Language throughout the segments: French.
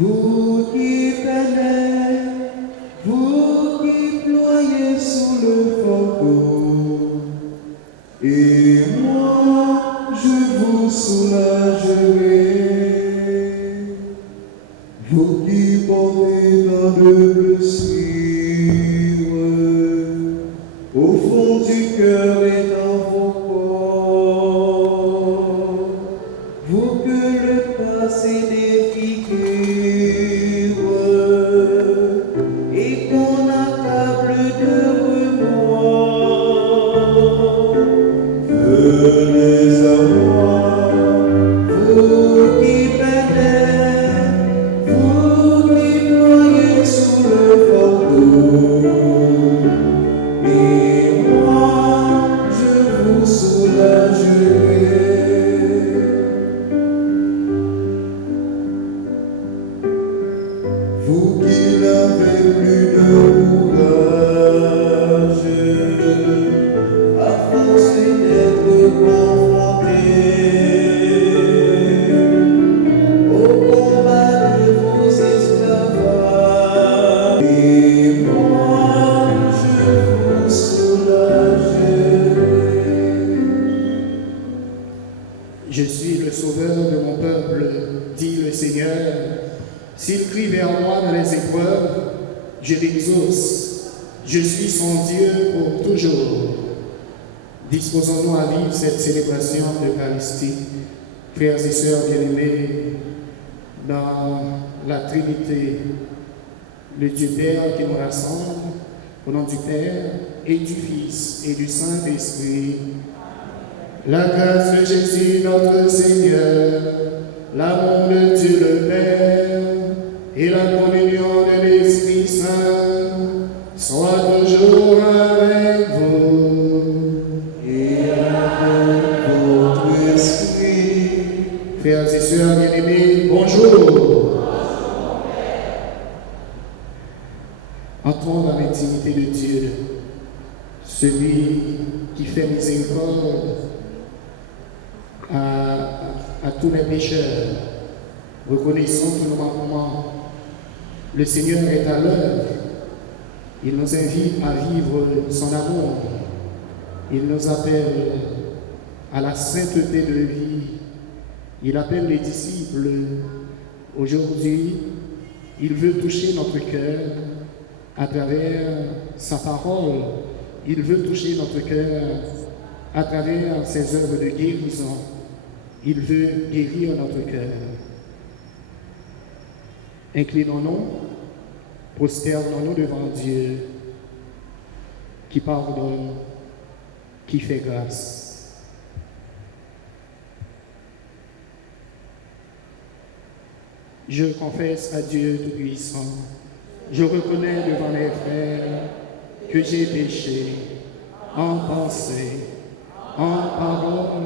Vous qui peinez, vous qui ployez sous le fardeau, et moi je vous soulagerai. Vous qui portez dans de blessures, au fond du cœur et dans vos corps, vous que le passé défigure et qu'on accable de remords, venez à moi, vous qui peinez, vous qui ployez sous le fardeau, et moi je vous soulagerai. Vous qui n'avez plus de courage, à force d'être confrontés au combat de vos esclavages, et moi je vous soulagerai. Je suis le sauveur de mon peuple, dit le Seigneur. S'il crie vers moi dans les épreuves, je l'exauce. Je suis son Dieu pour toujours. Disposons-nous à vivre cette célébration d'Eucharistie, frères et sœurs bien-aimés, dans la Trinité, le Dieu Père qui nous rassemble, au nom du Père et du Fils et du Saint-Esprit. La grâce de Jésus notre Seigneur, l'amour de Dieu le Père et la communion de l'Esprit Saint soient toujours avec vous. Et avec votre esprit. Frères et sœurs bien-aimés, bonjour. Entrons dans l'intimité de Dieu, celui qui fait miséricorde à tous les pécheurs. Reconnaissons tous nos manquements. Le Seigneur est à l'œuvre. Il nous invite à vivre son amour. Il nous appelle à la sainteté de vie. Il appelle les disciples. Aujourd'hui, il veut toucher notre cœur à travers sa parole. Il veut toucher notre cœur à travers ses œuvres de guérison. Il veut guérir notre cœur. Inclinons-nous, prosternons-nous devant Dieu qui pardonne, qui fait grâce. Je confesse à Dieu Tout-Puissant, je reconnais devant les frères que j'ai péché en pensée, en parole,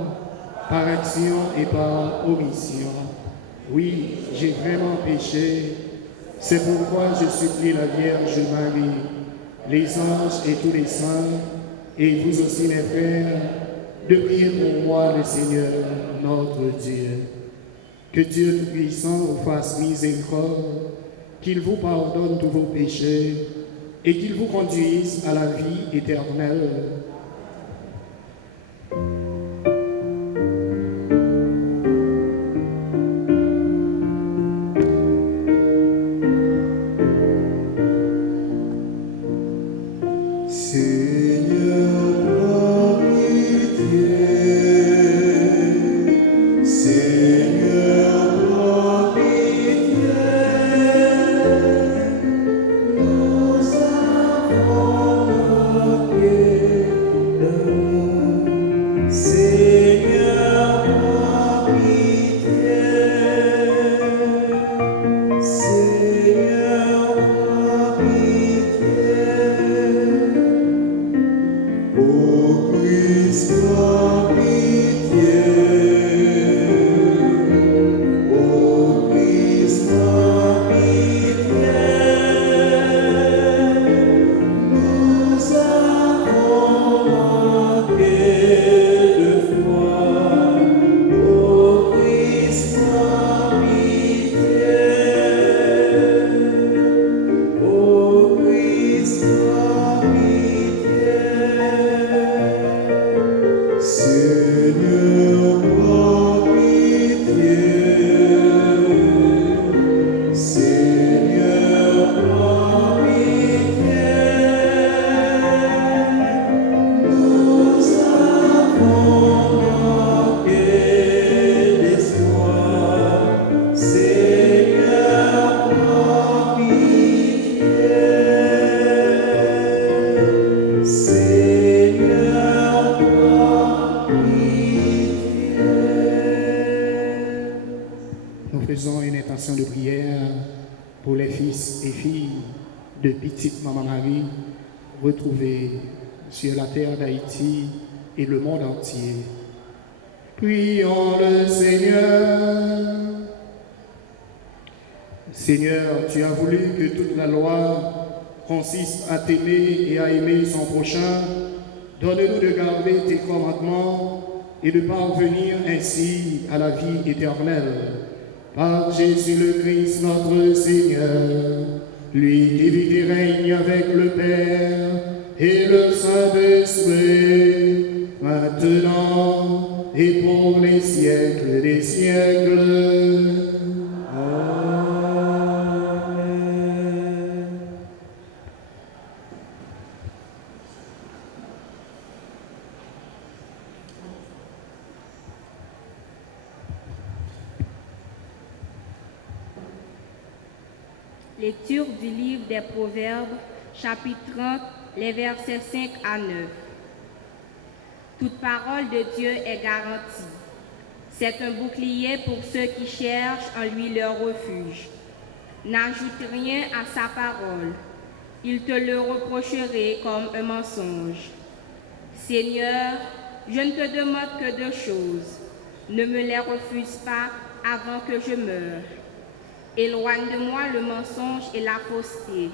par action et par omission. Oui, j'ai vraiment péché. C'est pourquoi je supplie la Vierge Marie, les anges et tous les saints, et vous aussi mes frères, de prier pour moi le Seigneur, notre Dieu. Que Dieu Tout-Puissant vous fasse miséricorde, qu'il vous pardonne tous vos péchés et qu'il vous conduise à la vie éternelle. Seigneur, prends pitié. Seigneur, prends pitié. Nous avons manqué d'amour. Seigneur, prends pitié. Seigneur, prends pitié. Ô Christ, prends pitié. Ô Christ, prends pitié. Nous avons manqué de foi. Ô Christ, prends pitié. Ô Christ, prends pitié. Seigneur, prends pitié. Seigneur, prends pitié. Nous avons manqué d'espoir. Seigneur, prends pitié. Seigneur, prends pitié. Nous faisons une intention de prière pour les fils et filles de petite Maman Marie retrouvés sur la terre d'Haïti et le monde entier. Prions le Seigneur. Seigneur, tu as voulu que toute la loi consiste à t'aimer et à aimer son prochain. Donne-nous de garder tes commandements et de parvenir ainsi à la vie éternelle. Par Jésus le Christ, notre Seigneur, lui qui vit et règne avec le Père et le Saint-Esprit, maintenant et pour les siècles des siècles. Amen. Lecture du livre des Proverbes, chapitre 30, les versets 5 à 9. Toute parole de Dieu est garantie. C'est un bouclier pour ceux qui cherchent en lui leur refuge. N'ajoute rien à sa parole. Il te le reprocherait comme un mensonge. Seigneur, je ne te demande que deux choses. Ne me les refuse pas avant que je meure. Éloigne de moi le mensonge et la fausseté.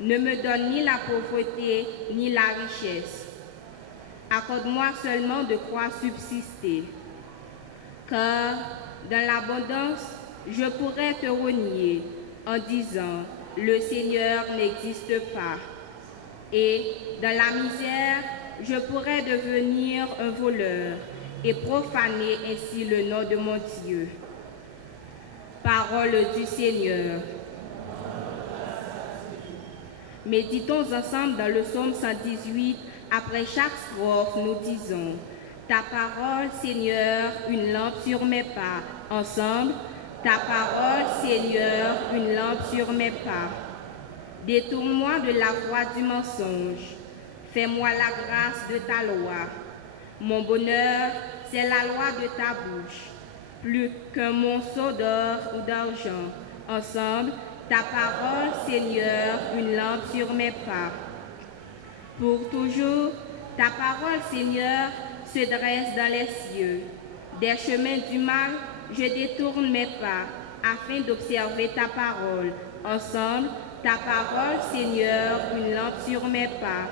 Ne me donne ni la pauvreté ni la richesse. Accorde-moi seulement de quoi subsister. Car dans l'abondance, je pourrais te renier en disant « Le Seigneur n'existe pas ». Et dans la misère, je pourrais devenir un voleur et profaner ainsi le nom de mon Dieu. Parole du Seigneur. Méditons ensemble dans le psaume 118. Après chaque strophe, nous disons « Ta parole, Seigneur, une lampe sur mes pas ». Ensemble, « Ta parole, Seigneur, une lampe sur mes pas ». Détourne-moi de la voie du mensonge. Fais-moi la grâce de ta loi. Mon bonheur, c'est la loi de ta bouche. Plus qu'un monceau d'or ou d'argent. Ensemble, ta parole, Seigneur, une lampe sur mes pas. Pour toujours, ta parole, Seigneur, se dresse dans les cieux. Des chemins du mal, je détourne mes pas, afin d'observer ta parole. Ensemble, ta parole, Seigneur, une lampe sur mes pas.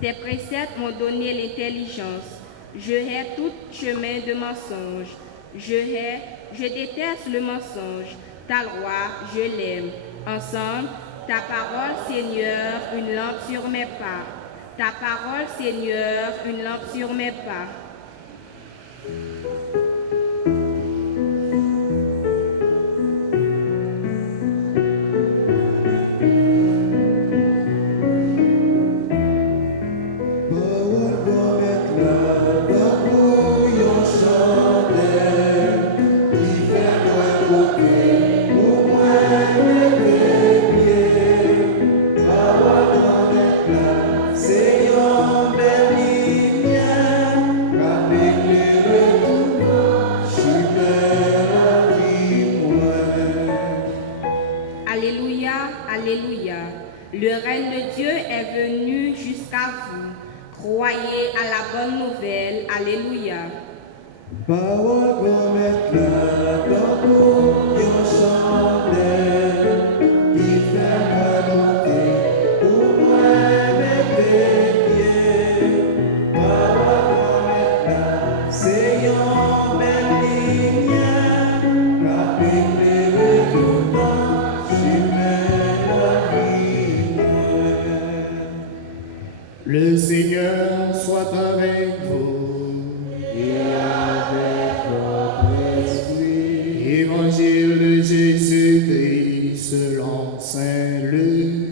Tes préceptes m'ont donné l'intelligence. Je hais tout chemin de mensonge. Je déteste le mensonge. Ta loi, je l'aime. Ensemble, ta parole, Seigneur, une lampe sur mes pas. Ta parole, Seigneur, une lampe sur mes pas. Le règne de Dieu est venu jusqu'à vous. Croyez à la bonne nouvelle. Alléluia. Parole comme éclat, pour yon chandelle, qui fait moi monter, pour moi mettre pieds. Parole comme éclat, c'est yon belle lumière, qui éclaire tout temps, chemin la vie. Le Seigneur soit avec vous. Évangile de Jésus-Christ selon Saint Luc.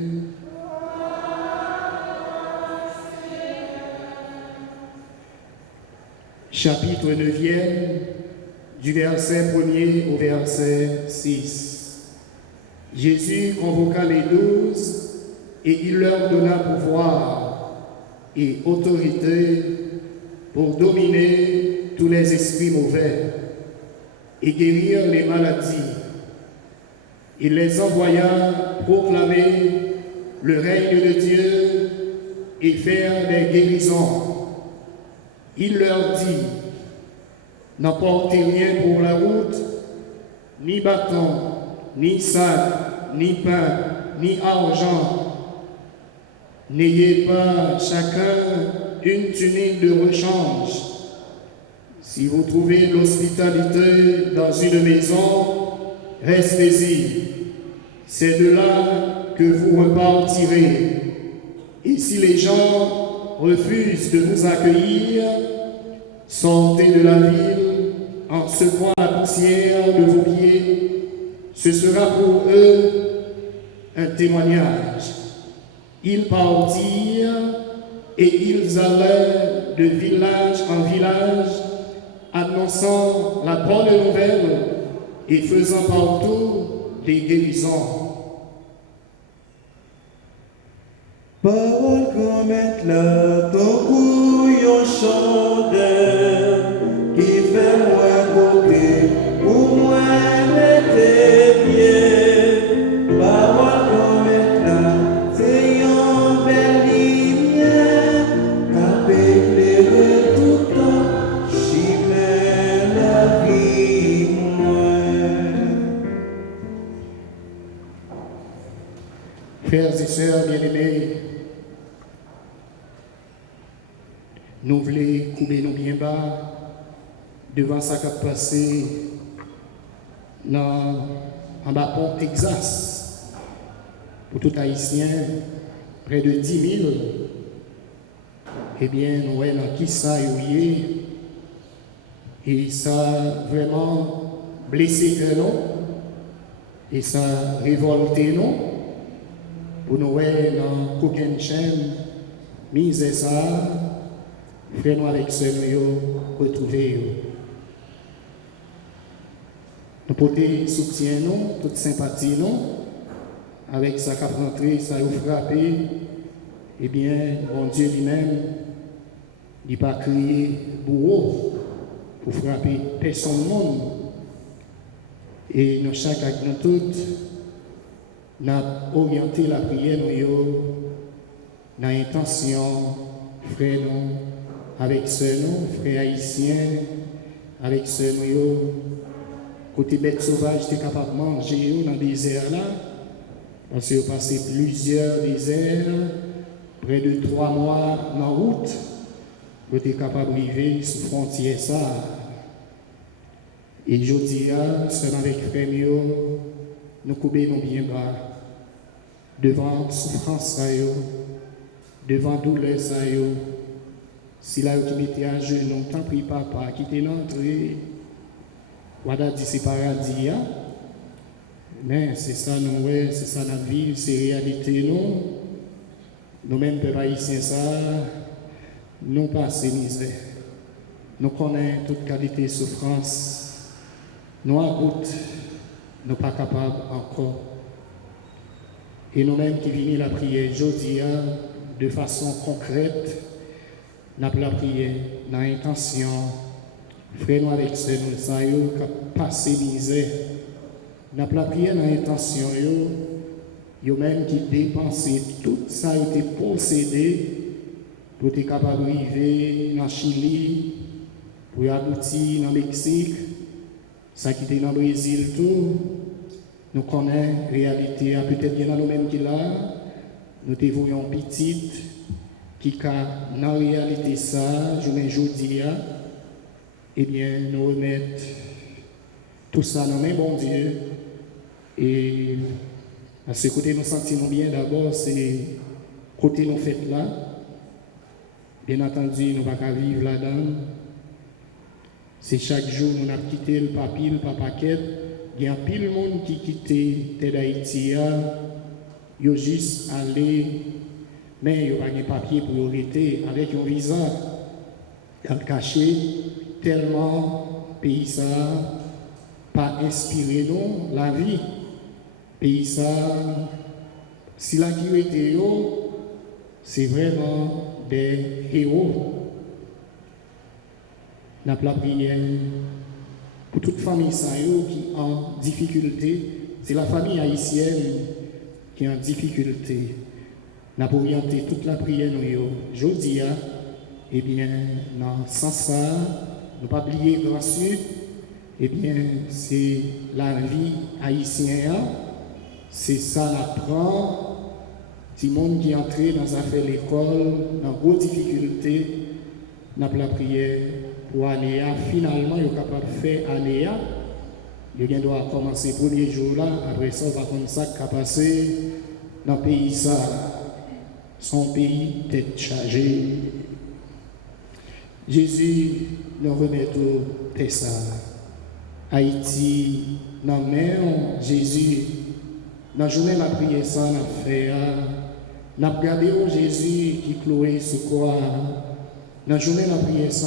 Chapitre 9e, du verset 1er au verset 6. Jésus convoqua les 12 et il leur donna pouvoir et autorité pour dominer tous les esprits mauvais et guérir les maladies. Il les envoya proclamer le règne de Dieu et faire des guérisons. Il leur dit, n'emportez rien pour la route, ni bâton, ni sac, ni pain, ni argent. N'ayez pas chacun une tunique de rechange. Si vous trouvez l'hospitalité dans une maison, restez-y. C'est de là que vous repartirez. Et si les gens refusent de vous accueillir, sortez de la ville en secouant la poussière de vos pieds. Ce sera pour eux un témoignage. Ils partirent et ils allèrent de village en village, annonçant la bonne nouvelle et faisant partout des guérisons. Parole comme éclat, ton couillon chandelle, qui fait moi côté, pour moi mettre pieds. Parole comme éclat, c'est une belle lumière, qui éclaire tout temps, chemin la vie moi. Frères et sœurs bien-aimés, nous voulons couper nous bien bas devant ça qui a passé en bas pont Texas. Pour tout Haïtien, près de 10 000. Eh bien, nous voyons qui ça y est. Et ça a vraiment blessé nous. Et ça a révolté nous. Pour nous voir dans aucune chaîne, mise ça. Frère nous avec ce nous retrouver. Nous portons soutien, nous, toute sympathie, nous, avec sa cap rentrée, ça a frappé. Eh bien, bon Dieu lui-même, il n'a pas crié bourreau pour frapper personne au monde. Et nous, chaque avec nous toutes, nous avons orienté la prière dans l'intention, frère nous, avec ce nom, frères haïtiens, avec ce nom, côté bête sauvage, tu es capable de manger dans le désert là, parce que vous passez plusieurs déserts, près de 3 mois en route, vous êtes capable d'arriver sur la frontière ça. Et je dis, seulement avec frère nous coupons bien bas, devant souffrance, devant douleur, si là où tu mettais à genoux, t'en prie papa, qui t'est entré, voilà dit c'est paradis, mais c'est ça nous, c'est ça notre vie, c'est réalité nous. Nous-mêmes, peuple haïtien, ça, nous passons misère. Nous connaissons toute qualité de souffrance. Nous à route, nous ne sommes pas capables encore. Et nous-mêmes qui venons la prière aujourd'hui, de façon concrète, nous avons la prière dans l'intention, frère nous avec ce nous, ça y est, passé misère. Nous avons la prière dans l'intention, Yo même qui dépensé tout ça, ils étaient possédés pour être capable d'arriver dans Chili, pour aboutir dans le Mexique, ça qui était dans le Brésil, tout. Nous connaissons la réalité, peut-être qu'il y en a nous-mêmes qui là, nous te voyons petite, qui a dans la réalité ça, je me dis, eh bien, nous remettons tout ça dans les bon Dieu. Et à ce côté, nous sentons bien d'abord, c'est côté nous fait là. Bien entendu, nous ne pouvons pas vivre là-dedans. C'est chaque jour, nous avons quitté le papier, le paquet. Il y a pile de monde qui quitte d'Haïti, ils ont juste allé, mais ils n'ont pas de papier pour arrêter avec un visa. Ils ont caché tellement pays ça pas inspiré nous la vie. Pays ça, si la qui était c'est vraiment des héros. N'a pas la prière pour toute famille qui est en difficulté. C'est la famille haïtienne qui est en difficulté. N'a pas orienté toute la prière nous. Je dis, eh bien, dans ce sens ça, ne pas oublier Grand Sud, eh bien, c'est la vie haïtienne. C'est ça l'apprend. Si le monde qui est entré dans affaire l'école, dans gros difficultés, n'a pas la prière pour aller finalement, il est capable de faire aller. Il doit commencer le premier jour là, après ça, va comme ça qui a passé dans le pays ça. Son pays tête chargée. Jésus nous remet tout ça. Haïti, dans la mer, Jésus. Dans la journée, la prière, ça, on a fait. On a regardé Jésus qui clouait sur quoi. Dans la journée, la prière, ça,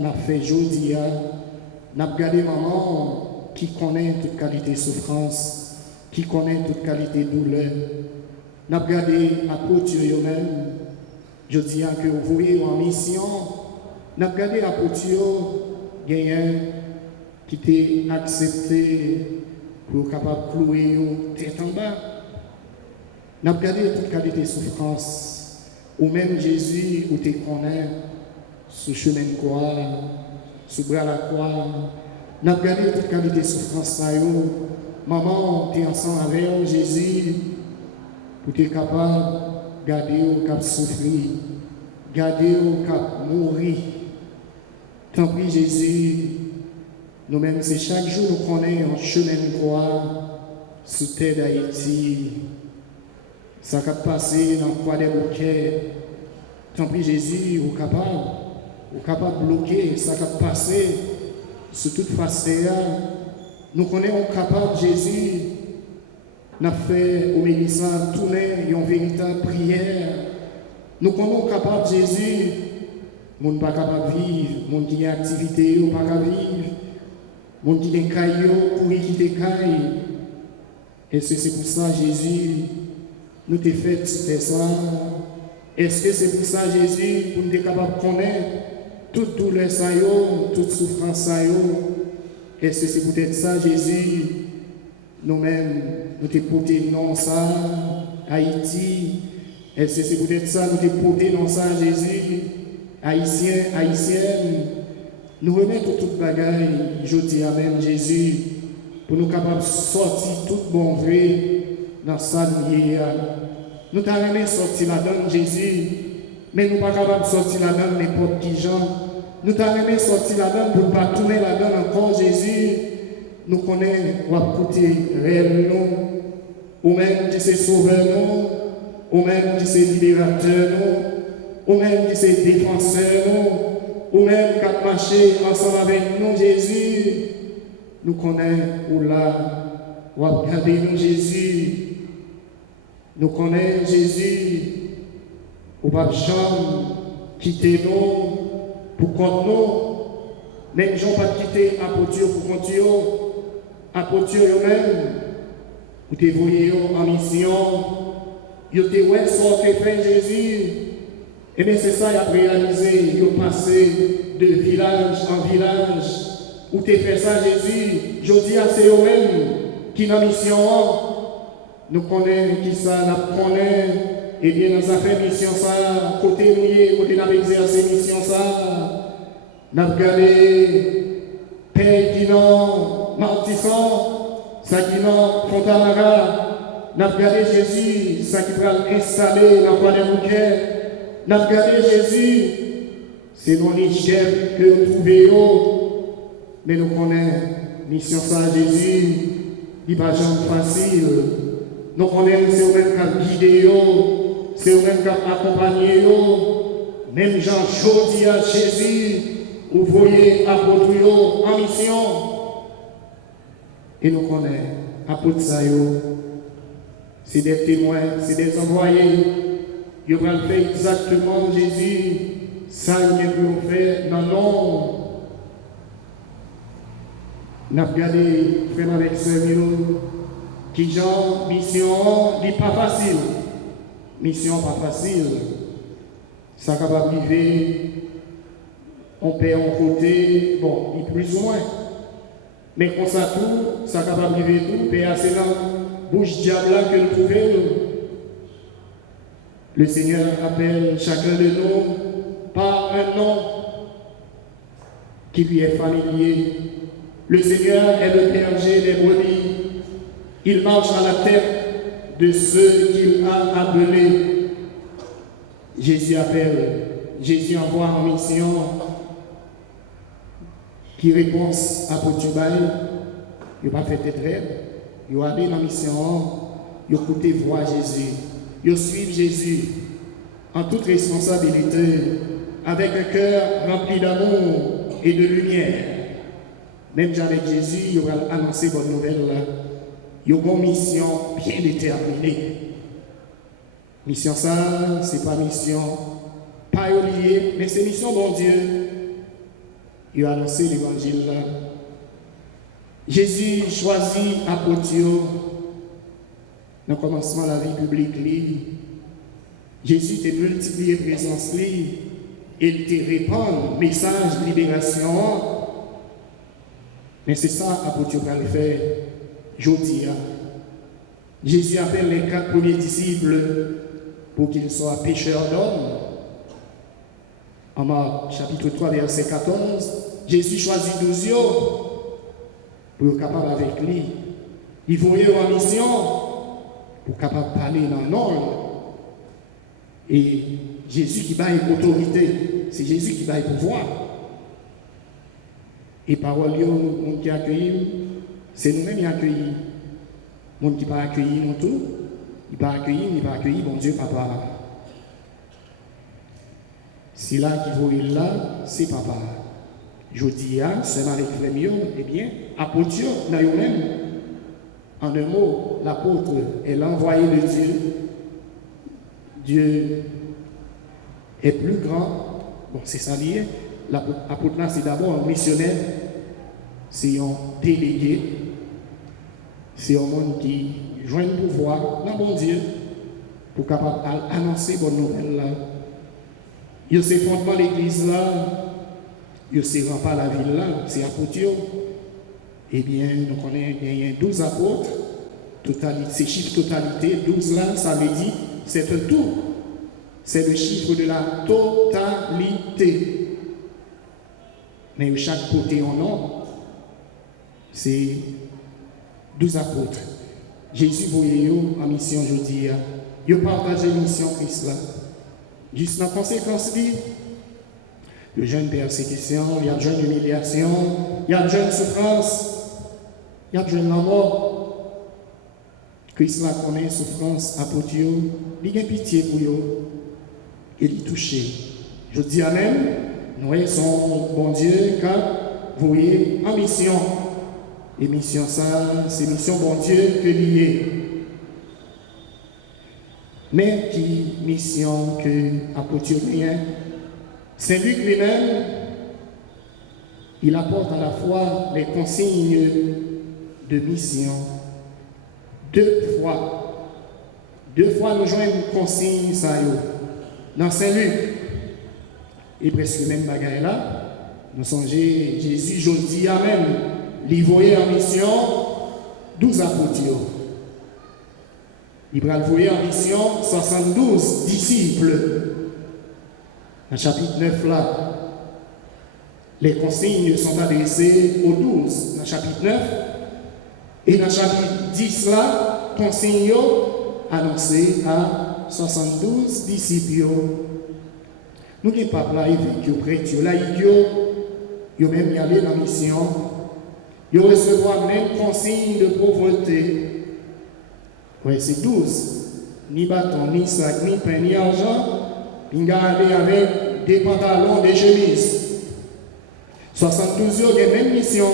on a fait aujourd'hui. On a regardé maman qui connaît toute qualité de souffrance, qui connaît toute qualité de douleur. On a regardé l'apôtre eux-mêmes. Je dis que vous voyez en mission. On a regardé l'apôtre qui était accepté pour capable de clouer tête en bas. Nous avons regardé toute qualité de souffrance. Ou même Jésus, où tu connais, sous le chemin de croix, sous le bras de la croix. Nous avons regardé toute qualité de souffrance. Maman, tu es ensemble avec Jésus, pour être capable de garder au cap souffrir, garder au cap mourir. Tant pis Jésus. Nous-mêmes, c'est chaque jour nous connaissons un chemin de croix sous terre d'Haïti. Ça va passer dans le croix des bouquets. Tant pis Jésus, vous capable de bloquer, ça va passer sur toute face. Nous connaissons capable Jésus. Nous avons fait au ministère tourner une véritable prière. Nous connaissons capable Jésus. Nous ne sommes pas capables de vivre. Nous qui ont activité, nous ne sommes pas capables de vivre. Mon qui est caillou, pour qui te caille. Est-ce que c'est pour ça, Jésus, nous t'ai fait ça? Est-ce que c'est pour ça, Jésus, pour nous être capable de connaître toute douleur, toute souffrance? Est-ce que c'est peut-être ça, Jésus? Nous-mêmes, nous t'ai porté non ça, Haïti. Est-ce que c'est peut-être ça, nous t'ai porté non ça, Jésus? Haïtien, haïtienne. Nous remettons toute bagaille, je dis Amen Jésus, pour nous capables de sortir tout bon vrai dans sa nuit. Nous t'avons sorti là-dedans Jésus, mais nous ne sommes pas capables de sortir là-dedans n'importe qui gens. Nous t'avons sorti là-dedans pour ne pas tourner là-dedans encore Jésus. Nous connaissons, ou à côté réel nous, ou même qui c'est sauveur nous, ou même qui c'est libérateur nous, ou même qui c'est défenseur nous. Ou même qu'à marcher ensemble avec nous, Jésus, nous connaissons ou là, ou à regarder nous, Jésus, nous connaissons Jésus, ou pas jamais quitter nous pour contre nous, mais nous n'avons pas quitté apôtre pour contre nous, apôtre eux-mêmes, vous te voyez en mission, vous te voyez sortir fait Jésus. Et bien c'est ça qu'il a réalisé, il a passé de village en village. Où tu fais ça Jésus, je dis à ces eux-mêmes qui sont en mission, nous connaissons qui ça, nous connaissons, et bien nous avons fait mission ça, côté nous, côté nous avons exercé mission ça, nous avons regardé Père qui non, Martisson, ça qui non, Fontanara, nous avons regardé Jésus, ça qui va installer dans le coin des bouquets, nous avons regardé Jésus, c'est nos richesses que nous trouvons, mais nous connaissons mission ça Jésus, il va jamais facile. Nous connaissons c'est eux-mêmes qui ont guidé, c'est eux-mêmes qui ont accompagné, même Jean Jodi à Jésus, vous voyez apôtres en mission. Et nous connaissons apôtres ça, c'est des témoins, c'est des envoyés. Ils vont faire exactement Jésus, ça ils peuvent faire dans l'ombre. Nous avons regardé, frère avec sœur Milo, qui genre mission n'est pas facile. Mission pas facile. Ça va arriver, on paie en côté, bon, il plus ou moins. Mais comme ça tout, ça va arriver tout, paie assez dans bouche diable que nous trouvons. Le Seigneur appelle chacun de nous par un nom qui lui est familier. Le Seigneur est le berger des brebis. Il marche à la tête de ceux qu'il a appelés. Jésus appelle, Jésus envoie en mission qui répond à Potubaï. Il va faire tête rêve. Il va aller dans la mission, il va écouter voir Jésus. Il suit Jésus en toute responsabilité, avec un cœur rempli d'amour et de lumière. Même avec Jésus, il va annoncer bonne nouvelle là. Il y a une mission bien déterminée. Mission ça, ce n'est pas mission pas liée, mais c'est mission bon Dieu. Il a annoncé l'évangile là. Jésus choisit apôtres dans le commencement de la vie publique. Jésus t'a multiplié présence et il te répand message de libération. Mais c'est ça apôtres va le faire. Jodi, Jésus appelle les 4 premiers disciples pour qu'ils soient pécheurs d'hommes. En Marc chapitre 3, verset 14, Jésus choisit 12 pour être capable avec lui. Il voyait en mission pour être capable de parler dans l'ordre. Et Jésus qui bat autorité, c'est Jésus qui bat pouvoir. Et parole, le monde qui accueille, c'est nous-mêmes qui accueillons. Le monde qui va accueillir nous tous, il va accueillir, bon Dieu, papa. C'est là qui voit là, c'est papa. Je dis, c'est avec Frémio, eh bien, apôtre, dans eux-mêmes, en un mot, l'apôtre est l'envoyé de Dieu. Dieu est plus grand. Bon, c'est ça lié. L'apôtre là, c'est d'abord un missionnaire, c'est un délégué, c'est un monde qui joint le pouvoir dans bon Dieu pour capable annoncer bonne nouvelle là. Il se fonde dans l'église là, il se rend pas la ville là, c'est apôtre. Eh bien, nous connaissons bien 12 apôtres, totalité, c'est chiffre totalité, 12 là, ça veut dire, c'est un tout. C'est le chiffre de la totalité. Mais chaque côté en nom, c'est 12 apôtres. Jésus voyait en mission aujourd'hui. Il a partagé la mission Christ là. Juste dans la conséquence, il y a jeune persécution, il y a jeune humiliation, il y a jeune souffrance, il y a jeune mort. Christ là connaît souffrance, apôtre, il a pitié pour eux et il touche. Je dis Amen. Nous sommes, bon Dieu, quand vous voyez en mission. Et mission ça, c'est mission, bon Dieu, que lié. Mais qui mission que apôtre rien. Saint-Luc lui-même, il apporte à la fois les consignes de mission. Deux fois, nous jouons une consigne, ça y est. Dans Saint-Luc, et presque le même bagaille là, nous songez Jésus, je dis Amen, l'y voyait en mission, 12 apôtres. Il va le voir en mission 72 disciples. Dans le chapitre 9 là, les consignes sont adressées aux 12 dans le chapitre 9. Et dans le chapitre 10 là, consignes annoncées à 72 disciples. Nous n'avons pas là avec les prêtres laïcs, ils ont même y aller dans la mission. Ils recevront même consigne de pauvreté. Oui, c'est 12. Ni bâton, ni sac, ni pain, ni argent. Ils gardent avec des pantalons, des chemises. 72 jours, il y a même mission.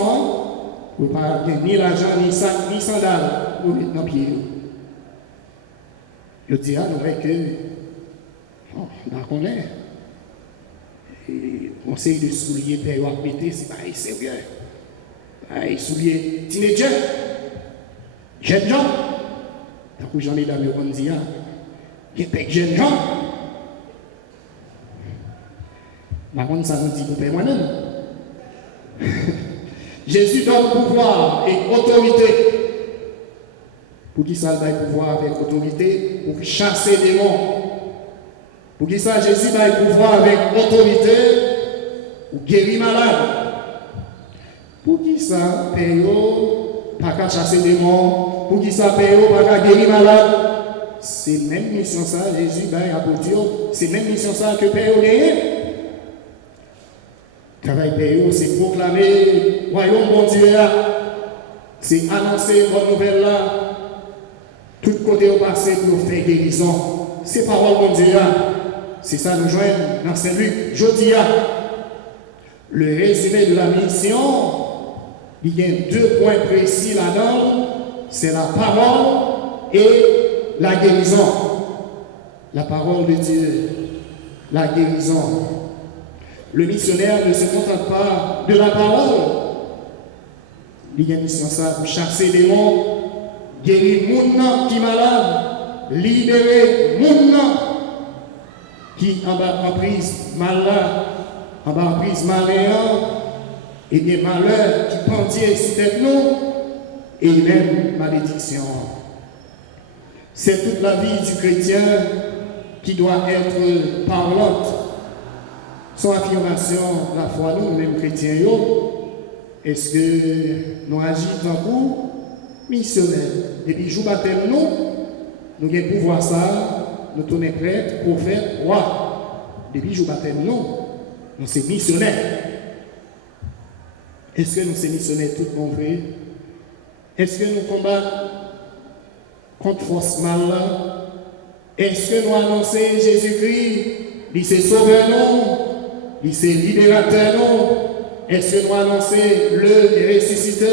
Vous ne pas ni l'argent, ni sac, ni sandales. Vous mettez dans le pied. Je dis à nous que, on connaît. Conseil de souliers, père, à péter, c'est pas sérieux. Les souliers, teenagers, jeunes gens. Tant que j'en ai dans le monde, il y a des jeunes gens. Par contre, ça nous dit de faire moi-même. Jésus donne pouvoir et autorité. Pour qui ça donne pouvoir avec autorité? Pour chasser des démons. Pour qui ça, Jésus donne pouvoir avec autorité? Pour guérir malade. Pour qui ça, Péo, pas qu'à chasser des démons? Pour qui ça, Péo, pas qu'à guérir malade? C'est même mission ça, Jésus donne à Dieu. C'est même mission ça que Péo gagne. Travail Péo, c'est proclamer royaume bon Dieu là. C'est annoncer bonne nouvelle là. Tout côté au passé pour faire guérison. C'est parole bon Dieu là. C'est ça nous joignent dans Saint-Luc. Jeudi là. Le résumé de la mission, il y a 2 points précis là-dedans. C'est la parole et la guérison. La parole de Dieu, la guérison. Le missionnaire ne se contente pas de la parole. Il y a une mission ça pour chasser les démons, guérir les gens qui sont malades, libérer les gens qui en bas en prise malade, en bas en prise malheur, et bien malheur qui pendient sur tête nous, et même malédiction. C'est toute la vie du chrétien qui doit être parlante. Son affirmation, la foi, nous, même chrétiens, est-ce que nous agissons en coup missionnaire? Depuis jour baptême, nous avons pouvoir ça, nous tournons prêtres, prophètes, rois. Depuis jour baptême, nous sommes missionnaires. Est-ce que nous sommes missionnaires tout mon frère? Est-ce que nous combattons contre force mal? Est-ce que nous annonçons Jésus-Christ, il s'est sauvé nous? Il s'est libérateur, non? Est-ce que nous annonçons le ressuscité?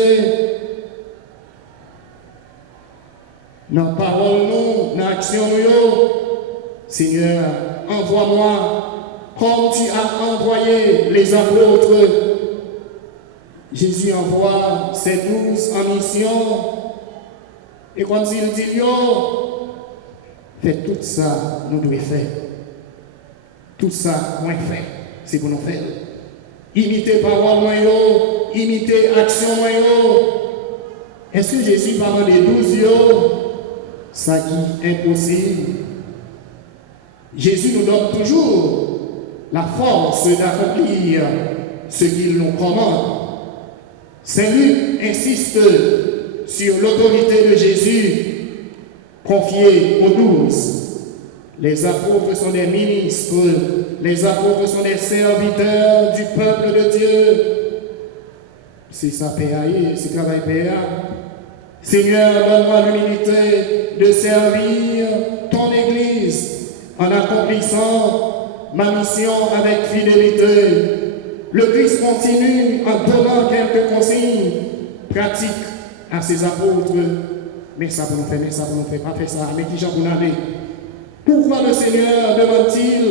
Dans parole, nous, dans action, Seigneur, envoie-moi comme tu as envoyé les apôtres. Jésus envoie ses 12 en mission. Et quand il dit, faites tout ça, nous devons faire. Tout ça, moins fait. C'est pour nous faire. Imiter parole moi imiter action moi Est-ce que Jésus parle des 12 ça qui est impossible? Jésus nous donne toujours la force d'accomplir ce qu'il nous commande. Saint Luc insiste sur l'autorité de Jésus confiée aux 12. Les apôtres sont des ministres, les apôtres sont des serviteurs du peuple de Dieu. C'est ça, PAI, c'est travail PA. Seigneur, donne-moi l'humilité de servir ton Église en accomplissant ma mission avec fidélité. Le Christ continue en donnant quelques consignes pratiques à ses apôtres. Mais ça pour nous faire, mais ça pour nous faire, pas faire ça, mais qui j'en vous n'avez. Pourquoi le Seigneur demande-t-il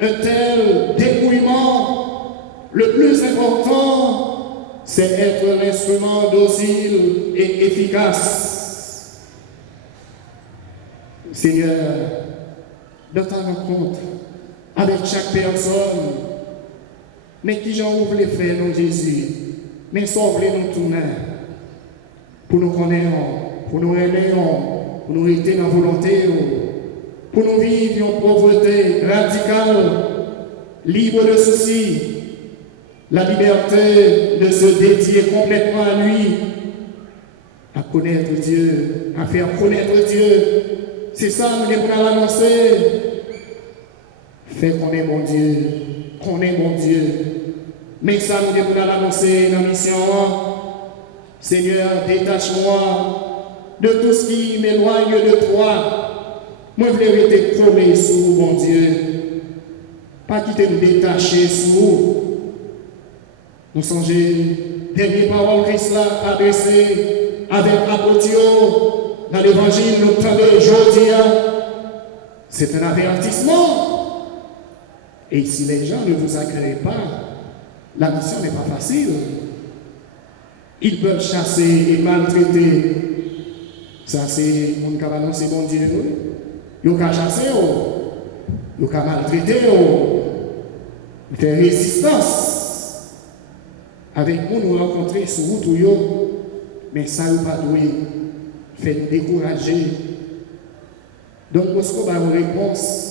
un tel dépouillement? Le plus important, c'est être l'instrument docile et efficace. Seigneur, dans ta rencontre avec chaque personne, mais qui j'en ouvre les faire, non Jésus, mais sauve-les nous tourner, pour nous connaître, pour nous aider, pour nous rester dans la volonté, pour nous vivre en pauvreté radicale, libre de soucis, la liberté de se dédier complètement à lui, à connaître Dieu, à faire connaître Dieu. C'est ça, nous devons l'annoncer. Fait qu'on est mon Dieu, qu'on est mon Dieu. Mais ça, nous devons l'annoncer dans la mission. Seigneur, détache-moi de tout ce qui m'éloigne de toi. Moi, je veux être collé sur vous, mon Dieu. Pas quitter nous détacher sur vous. Nous songez, dernière parole Christ l'a adressée avec apôtre dans l'évangile, nous tendez aujourd'hui. C'est un avertissement. Et si les gens ne vous accueillent pas, la mission n'est pas facile. Ils peuvent chasser et maltraiter. Ça, c'est mon cabanon, c'est bon Dieu. Ils peuvent chasser, ils peuvent maltraiter, ils faire résistance. Avec nous, nous rencontrer sur route, mais ça ne pas doué, fait nous décourager. Donc, Moscou a une réponse.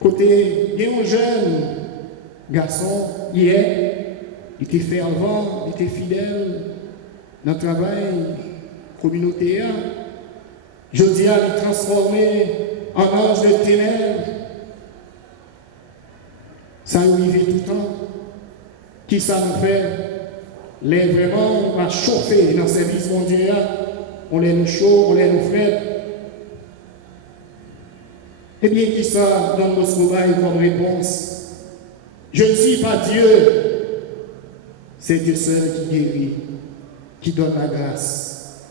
Côté, il y a un jeune garçon, hier, il était fervent, il était fidèle dans le travail communautaire. Je dis à lui transformer en ange de ténèbres. Ça nous arrive tout le temps. Qui ça nous fait? Les vraiment, on va chauffer dans le service mondial. On les nous chaud, on les nous frais. Eh bien, qui ça donne nos trouvailles comme réponse? Je ne suis pas Dieu. C'est Dieu seul qui guérit, qui donne la grâce.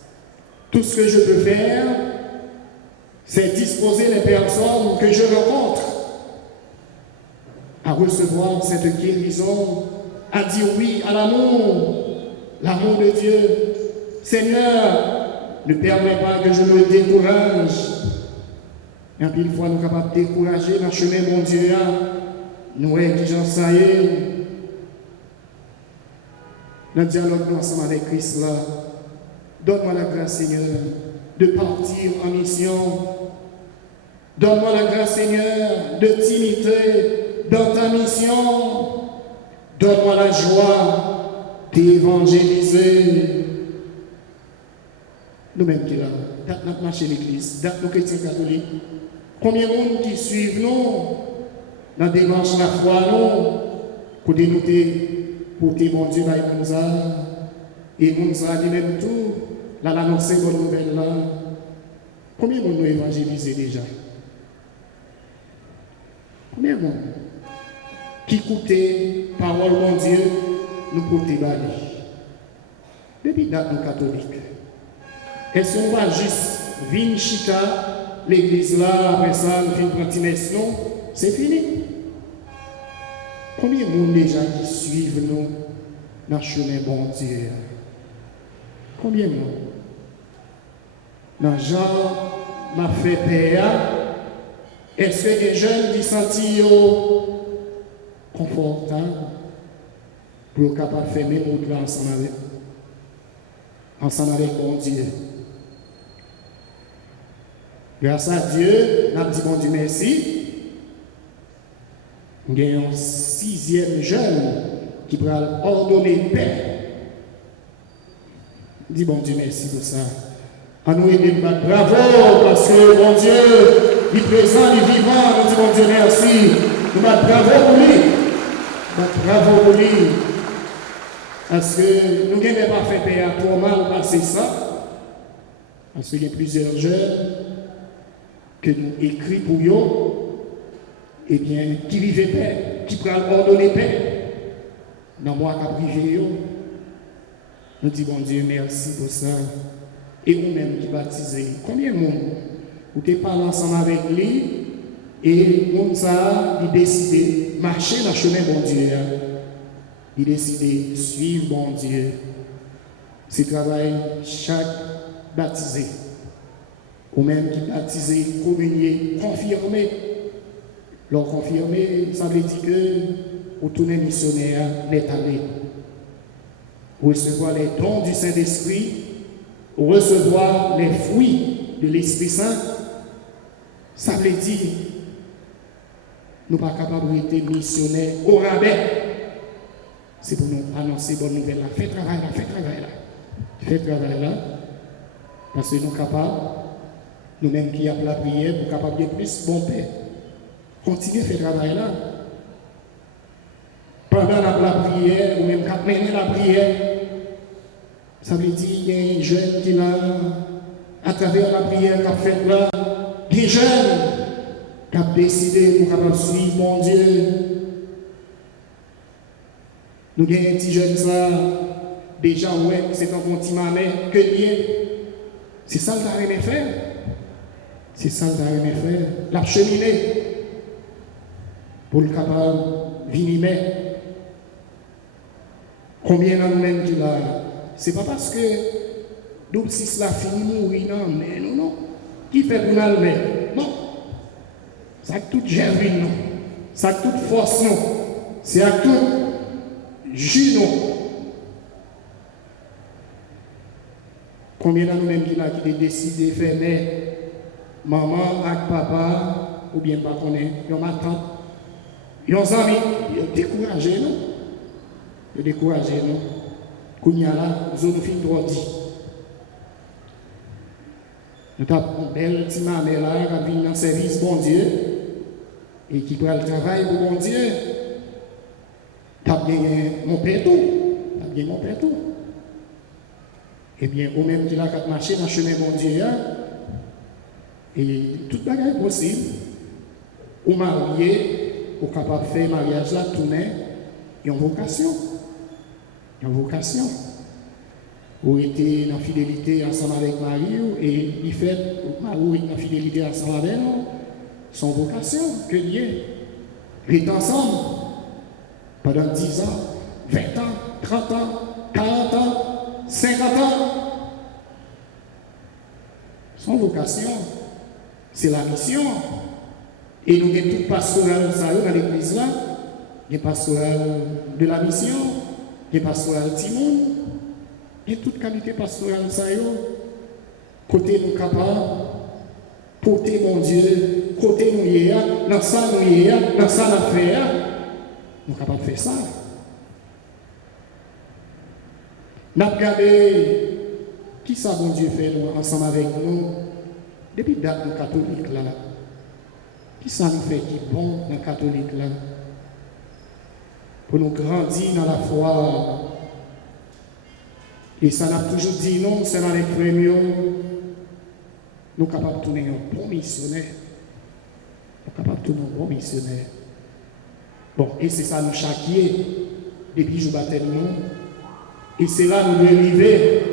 Tout ce que je peux faire, c'est disposer les personnes que je rencontre à recevoir cette guérison, à dire oui à l'amour de Dieu. Seigneur, ne permets pas que je me décourage. Et puis une fois nous sommes capables de décourager dans le chemin, mon Dieu, nous exigeons ça y est. Dans le dialogue ensemble avec Christ là, donne-moi la grâce, Seigneur, de partir en mission. Donne-moi la grâce, Seigneur, de t'imiter dans ta mission. Donne-moi la joie d'évangéliser. Nous-mêmes qui là, date notre marché l'église, date nos chrétiens catholiques. Combien de monde qui suivent nous dans la démarche de la foi, nous, pour dénoter, pour que mon Dieu vaille nous et nous a dit même tout, là, l'annoncer bonne nouvelle là. Combien de monde nous évangélisé déjà? Combien de monde qui écoutait parole mon Dieu, nous côté bali. Depuis date nous catholiques. Est-ce qu'on va juste venir chita l'église là, après ça, nous finissons prendre non? C'est fini. Combien de monde déjà qui suivent nous dans le chemin bon Dieu? Combien de monde? Dans Jean m'a fait paix. Est-ce que les jeunes qui sentent confortables pour être capables de faire mes mots là ensemble avec bon Dieu? Grâce à Dieu, nous avons dit bon Dieu merci. Nous avons un 6e jeune qui va ordonner paix. Dis bon Dieu merci pour ça. À nous aider de battre bravo parce que bon Dieu, il est présent, il est vivant. Nous disons bon Dieu merci. Nous battons bravo pour lui. Bravo pour lui. Parce que nous n'avons pas fait paix à trop mal passer ça. Parce qu'il y a plusieurs jeunes que nous écrivons pour eux, et bien, qui vivent paix, qui prennent ordonner paix. Dans moi, qui privé, nous disons bon Dieu merci pour ça. Et vous-même qui baptisez, combien de monde vous êtes parlé ensemble avec lui et monde ça, il décide de marcher dans le chemin bon Dieu. Il décide de suivre bon Dieu. C'est travail chaque baptisé. Ou même qui baptisé, communier, confirmer. Leur confirmer, ça veut dire que vous tournez missionnaire, n'est allé. Recevoir les dons du Saint-Esprit, recevoir les fruits de l'Esprit Saint, ça veut dire nous ne sommes pas capables d'être missionnaires au rabais. C'est pour nous annoncer bonne nouvelle là. Faites travail là, faites travail là. Faites travail là. Parce que nous sommes capables, nous-mêmes qui avons la prière, nous sommes capables de plus bon Père. Continuez à faire travail là. Pendant la prière, ou même quand mener la prière, ça veut dire qu'il y a un jeune qui là, à travers la prière qu'a fait là, des jeunes qui ont décidé pour capable suivre mon Dieu. Nous avons un petit jeune ça, déjà ouais, c'est un bon petit maman, que bien. C'est ça que tu as aimé faire. C'est ça que tu as aimé faire. La cheminée. Pour le capable venir mettre. Combien d'années qu'il a? C'est pas parce que nous, si cela finit mourir, non, mais non. Qui fait pour nous le non. Ça a toute gervine, non. Ça a toute force, non. C'est à tout jus, non. Combien d'années qu'il a qui décidé de faire naître maman avec papa, ou bien pas qu'on est, ils ont ma tante, ils ont amis, ils ont découragé, non. Ils ont découragé, non. Qu'on y a là, zone fin droit dit. Nous avons une belle petite maman là qui vient dans le service bon Dieu et qui prend le travail pour bon Dieu. Tu as bien mon père tout. Tu as bien mon père tout. Eh bien, au même qui a marché dans le chemin bon Dieu, et toute bagaille possible, ou marié, ou capable de faire mariage là, tourner, il y a une vocation. Il y a une vocation. Ou était dans la fidélité ensemble avec Marie, et il fait, ou est dans la fidélité ensemble avec nous, son vocation, que Dieu. Il est ensemble pendant 10 ans, 20 ans, 30 ans, 40 ans, 50 ans. Son vocation, c'est la mission. Et nous avons tout pastoral dans l'église là, il y a pastoral de la mission, il y a pastoral Timon, il y a toute qualité pastorale ça côté nous capables, côté mon Dieu, côté nous y est, dans ça nous y est, dans ça la faire, nous sommes capables de faire ça. Nous avons regardé qui ça bon Dieu fait nous, ensemble avec nous, depuis date de catholique là. Qui ça nous fait qui est bon dans le catholique là? Pour nous grandir dans la foi. Et ça n'a toujours dit non, c'est dans les premiers. Nous sommes capables de tourner un bon missionnaire. Nous sommes capables de tourner un bon missionnaire. Bon, et c'est ça nous chaquier depuis que je baptême nous. Et c'est là nous devons arriver.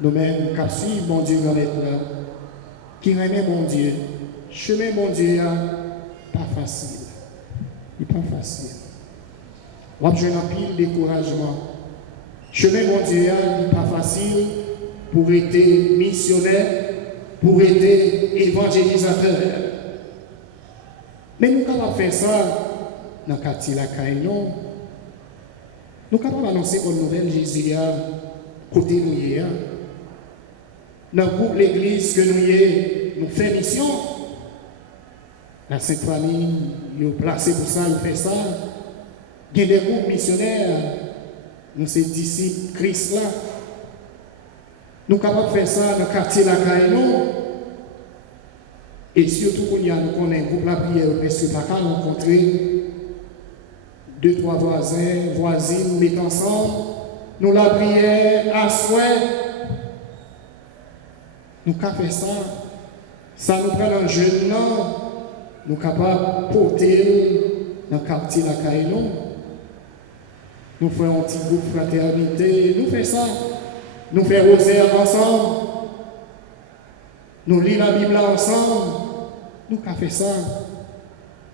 Nous-mêmes, nous avons suivi mon Dieu dans l'être là. Qui remet mon Dieu. Chemin mon Dieu, pas facile. Il n'est pas facile. On a besoin d'un pile découragement. Chemin mon Dieu, il n'est pas facile pour être missionnaire, pour être évangélisateur. Mais nous sommes capables de faire ça dans le quartier la Caïnon. Nous sommes capables d'annoncer bonne nouvelle Jésus à côté nous hier. Dans le groupe l'église que nous y nous faisons mission. La Sainte Famille, ils ont placé pour ça, ils fait ça. Il y a des groupes missionnaires, nous sommes disciples Christ là. Nous sommes capables de faire ça dans le quartier la Caïnon. Et surtout, nous connaissons un groupe la prière, parce que pas qu'à rencontrer 2-3 voisins, voisines, mettent ensemble. Nous la prière à souhait. Nous pouvons faire ça. Ça nous prend un jeune là. Nous sommes capables de porter dans le quartier la Caïnon. Nous faisons un petit groupe fraternité. Nous faisons ça. Nous faisons rosaire ensemble. Nous lisons la Bible ensemble. Nous avons fait ça.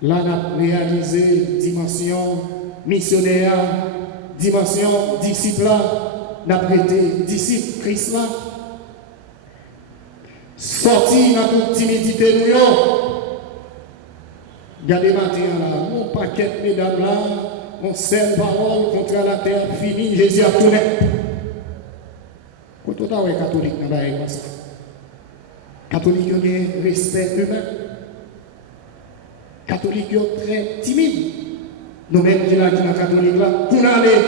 Là, nous avons réalisé dimension missionnaire, dimension disciple. Nous avons été disciples Christ là. Sorti dans toute timidité nous. Regardez maintenant là, mon paquet de mesdames là, mon seule parole contre la terre fini, Jésus a tourné. Quand on est catholique, on va ça. Catholiques ont un respect humain. Catholiques sont très timides. Nous-mêmes, qui sommes dans les catholiques, qu'on allait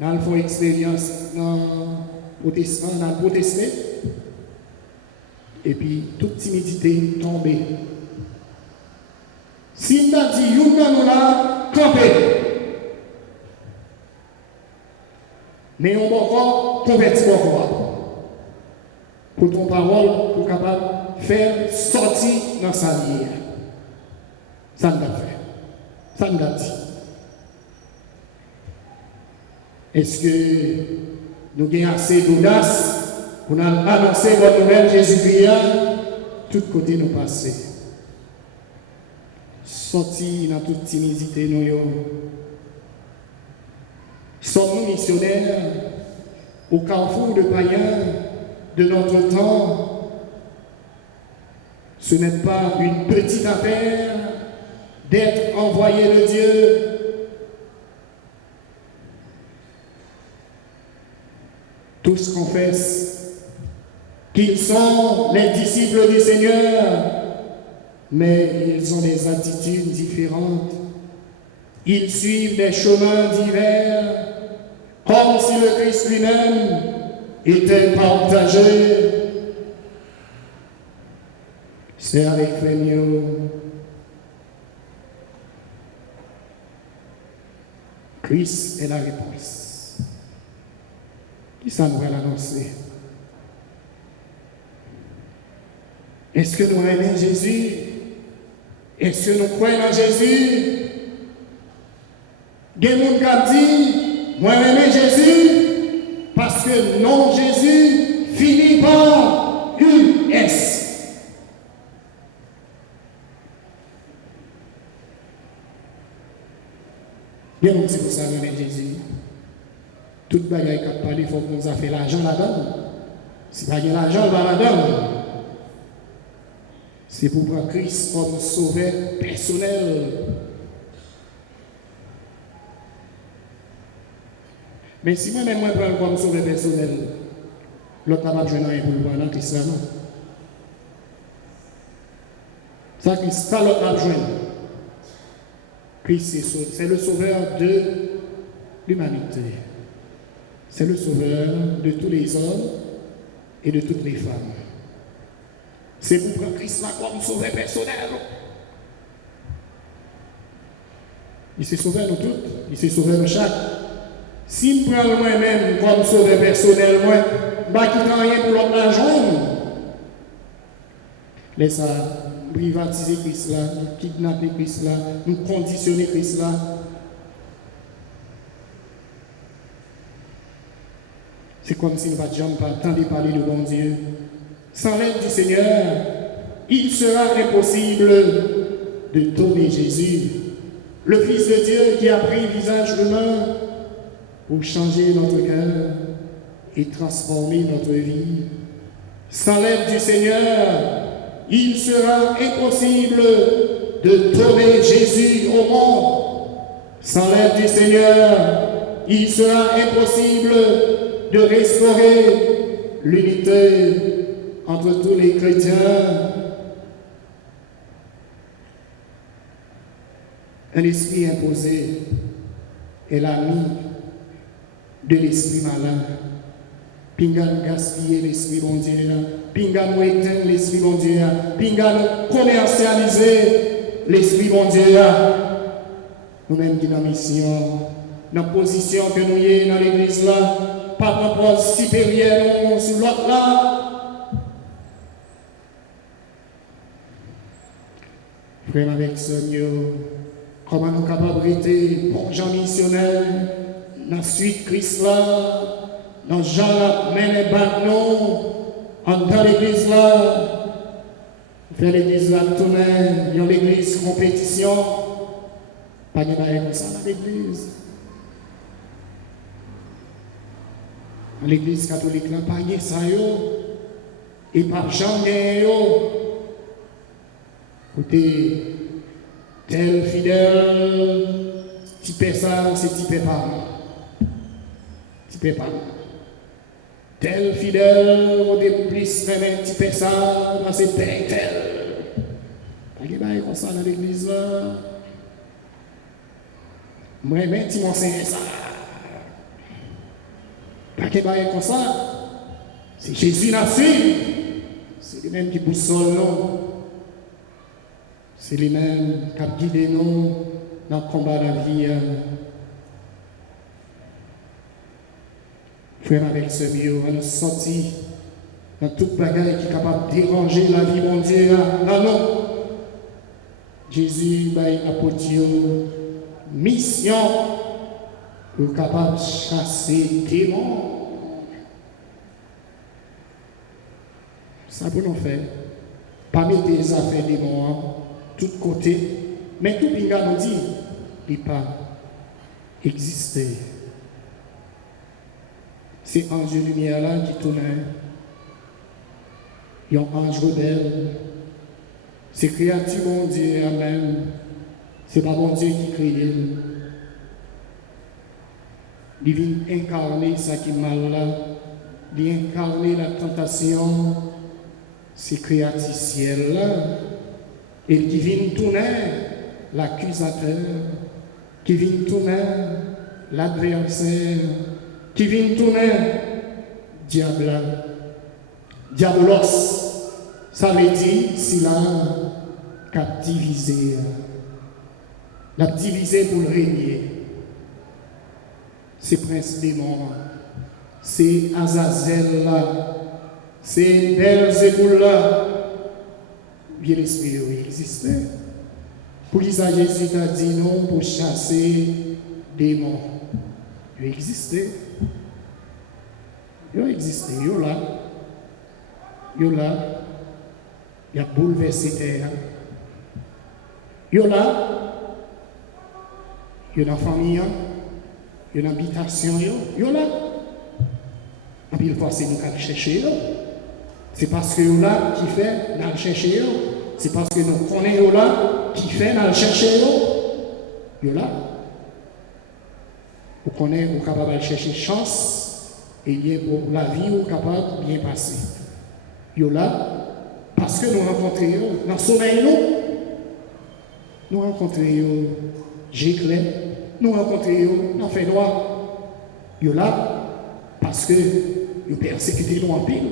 dans l'expérience, dans le protester. Et puis, toute timidité tombée. Si nous avons dit, nous là, camper. Mais on va encore convertir encore. Pour ton parole, pour capable de faire sortir dans sa vie. Ça nous a fait. Ça nous a dit. Est-ce que nous avons assez d'audace pour annoncer votre nouvelle Jésus-Christ, tout côté nous passer. Sortir dans toute timidité, nous sommes missionnaires au carrefour de païens de notre temps. Ce n'est pas une petite affaire d'être envoyé de Dieu. Tous confessent qu'ils sont les disciples du Seigneur, mais ils ont des attitudes différentes. Ils suivent des chemins divers, comme si le Christ lui-même était partagé. C'est avec Fémio. Christ est la réponse. Qui ça nous va l'annoncer? Est-ce que nous aimons Jésus? Est-ce que nous croyons en Jésus? Il y a des gens qui disent, moi j'aime Jésus, parce que non Jésus finit par US. Il y a des gens qui disent, moi j'aime Jésus. Toute bagaille qui a parlé, il faut que nous ayons fait l'argent là-dedans. Si pas l'argent, on va là-dedans. C'est pour prendre Christ comme sauveur personnel. Mais si moi-même je prends comme sauveur personnel, l'autre n'a pas besoin de rien pour le prendre dans Christ. Ça, Christ, l'autre n'a besoin. Christ, c'est le sauveur de l'humanité. C'est le sauveur de tous les hommes et de toutes les femmes. C'est pour prendre Christ là comme sauveur personnel. Il s'est sauvé nous tous, il s'est sauvé nous chaque. Si je prends moi-même comme sauveur personnel, moi, je ne vais rien pour l'autre l'argent. Laisse ça privatiser Christ là, kidnapper Christ là, nous conditionner Christ là. C'est comme si nous ne jamais pas attendre parler de bon Dieu. Sans l'aide du Seigneur, il sera impossible de donner Jésus, le Fils de Dieu qui a pris visage humain pour changer notre cœur et transformer notre vie. Sans l'aide du Seigneur, il sera impossible de donner Jésus au monde. Sans l'aide du Seigneur, il sera impossible de restaurer l'unité entre tous les chrétiens. Un esprit imposé est l'ami de l'esprit malin. Pingan gaspiller l'esprit bon Dieu, pingan éteindre l'esprit bon Dieu, pingan commercialiser l'esprit bon Dieu. Nous-mêmes qui dans la mission, dans la position que nous y dans l'église là, pas de rapport supérieur sur l'autre là. Frère avec Seigneur, comment nous sommes capables d'être bons gens missionnaires dans la suite Christ là, dans Jean là, mais les bâtons, dans l'église là, faire l'église là tourner, dans l'église compétition, pas de bail comme ça dans l'église. Dans l'église catholique là, pas de ça et pas jamais écoutez, tel fidèle, type ça, c'est type pas. Type pas. tel fidèle, au début, un petit peu ça, dans ses pays, tel. Il y a comme ça dans l'église là. Moi, même si m'enseigne ça. Pas qu'il y a comme ça. C'est Jésus n'a suivi. C'est lui-même qui boussole nous. C'est lui-même qui a guidé nous dans le combat de la vie. Frère avec ce mieux, on nous sortir dans toute bagarre qui est capable de déranger la vie, mon Dieu. Non, non. Jésus a apporté une mission pour capable de chasser des démons. Ça pour nous faire. Pas mettre des affaires des démons, de tous côtés. Mais tout le monde nous dit, il n'a pas existé. C'est ange de lumière là qui tourne. Il y a un ange rebelle. C'est créature, mon Dieu, Amen. C'est pas mon Dieu qui crée. Il vient incarner ça qui est mal là. Il vient incarner la tentation. C'est créature ciel là. Et qui vient tourner l'accusateur. Qui vient tourner l'adversaire. Qui vient tourner diable. Diabolos. Ça veut dire, s'il a divisé. La divisé pour le régner. C'est Prince démon. C'est Azazel là. C'est Belzéboul là. Bien l'esprit existe. Pour qui ça Jésus a dit non pour chasser démons. Il existe. Il existe. Il là. Il là. Il a bouleversé terre. Il y a là, il y a dans la famille, il y a dans l'habitation, il y a là. Et puis il faut essayer de chercher. C'est parce que là qui fait dans le chercher. C'est parce que nous connaissons là qui fait dans le chercher. Il y a là. Vous connaissez, vous êtes capable de chercher chance et bien pour la vie, vous êtes capable de bien passer. Il y a là. Parce que nous rencontrons dans le soleil, nous rencontrons Jéclé, nous rencontrons dans le fait droit. Ils sont là parce que ils persécutent nous en pile.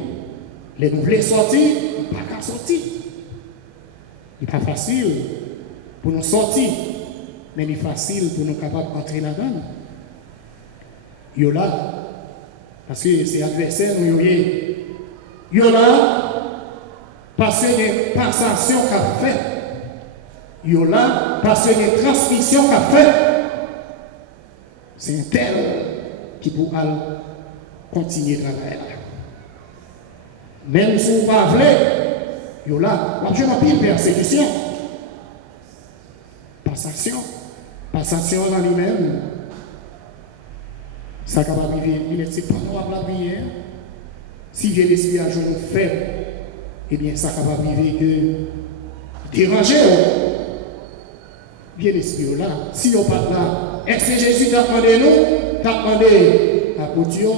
Les nous voulons sortir, ils ne peuvent pas sortir. Il n'est pas facile pour nous sortir, mais il est facile pour nous capables d'entrer là-dedans. Ils sont là parce que c'est l'adversaire nous ils sont là. Parce qu'il y a une passation qu'a fait. Il y a là, parce qu'il y a une transmission qu'a fait. C'est un tel qui pourra continuer de travailler. Même si vous ne pas voulez, il y a là, je n'ai pas de persécution. Passation dans lui-même. Ça va arriver, il est pas noir la prière. Si j'ai l'esprit à jouer faible, eh bien, ça va arriver que déranger. Bien l'esprit là. Si on pas là, est-ce que Jésus t'a demandé nous? T'a demandé à Dieu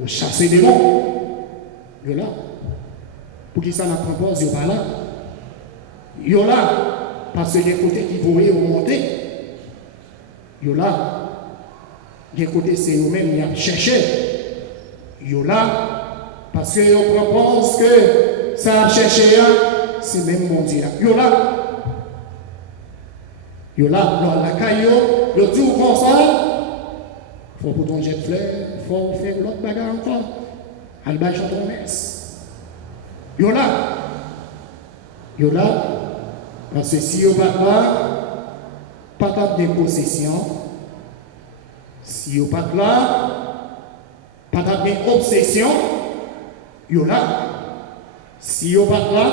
de chasser des démons? Il est là. Pour qui ça n'a pas peur, il n'est pas là. Il est là. Parce qu'il y a des côtés qui vont monter. Il est là. Il y a des côtés, c'est eux-mêmes qui ont cherché. Il est là. Parce qu'on propose que ça a cherché, c'est même mon Dieu. Il est là. Il est là. La caillou, le tout comme ça. Il faut pour ton jet de fleurs, il faut faire l'autre bagarre encore. Alba chanton messe. Il est là. Il est là. Parce que si on ne là, pas de possession. Si on pas là, pas d'obsession. Il est là. Si on pas là,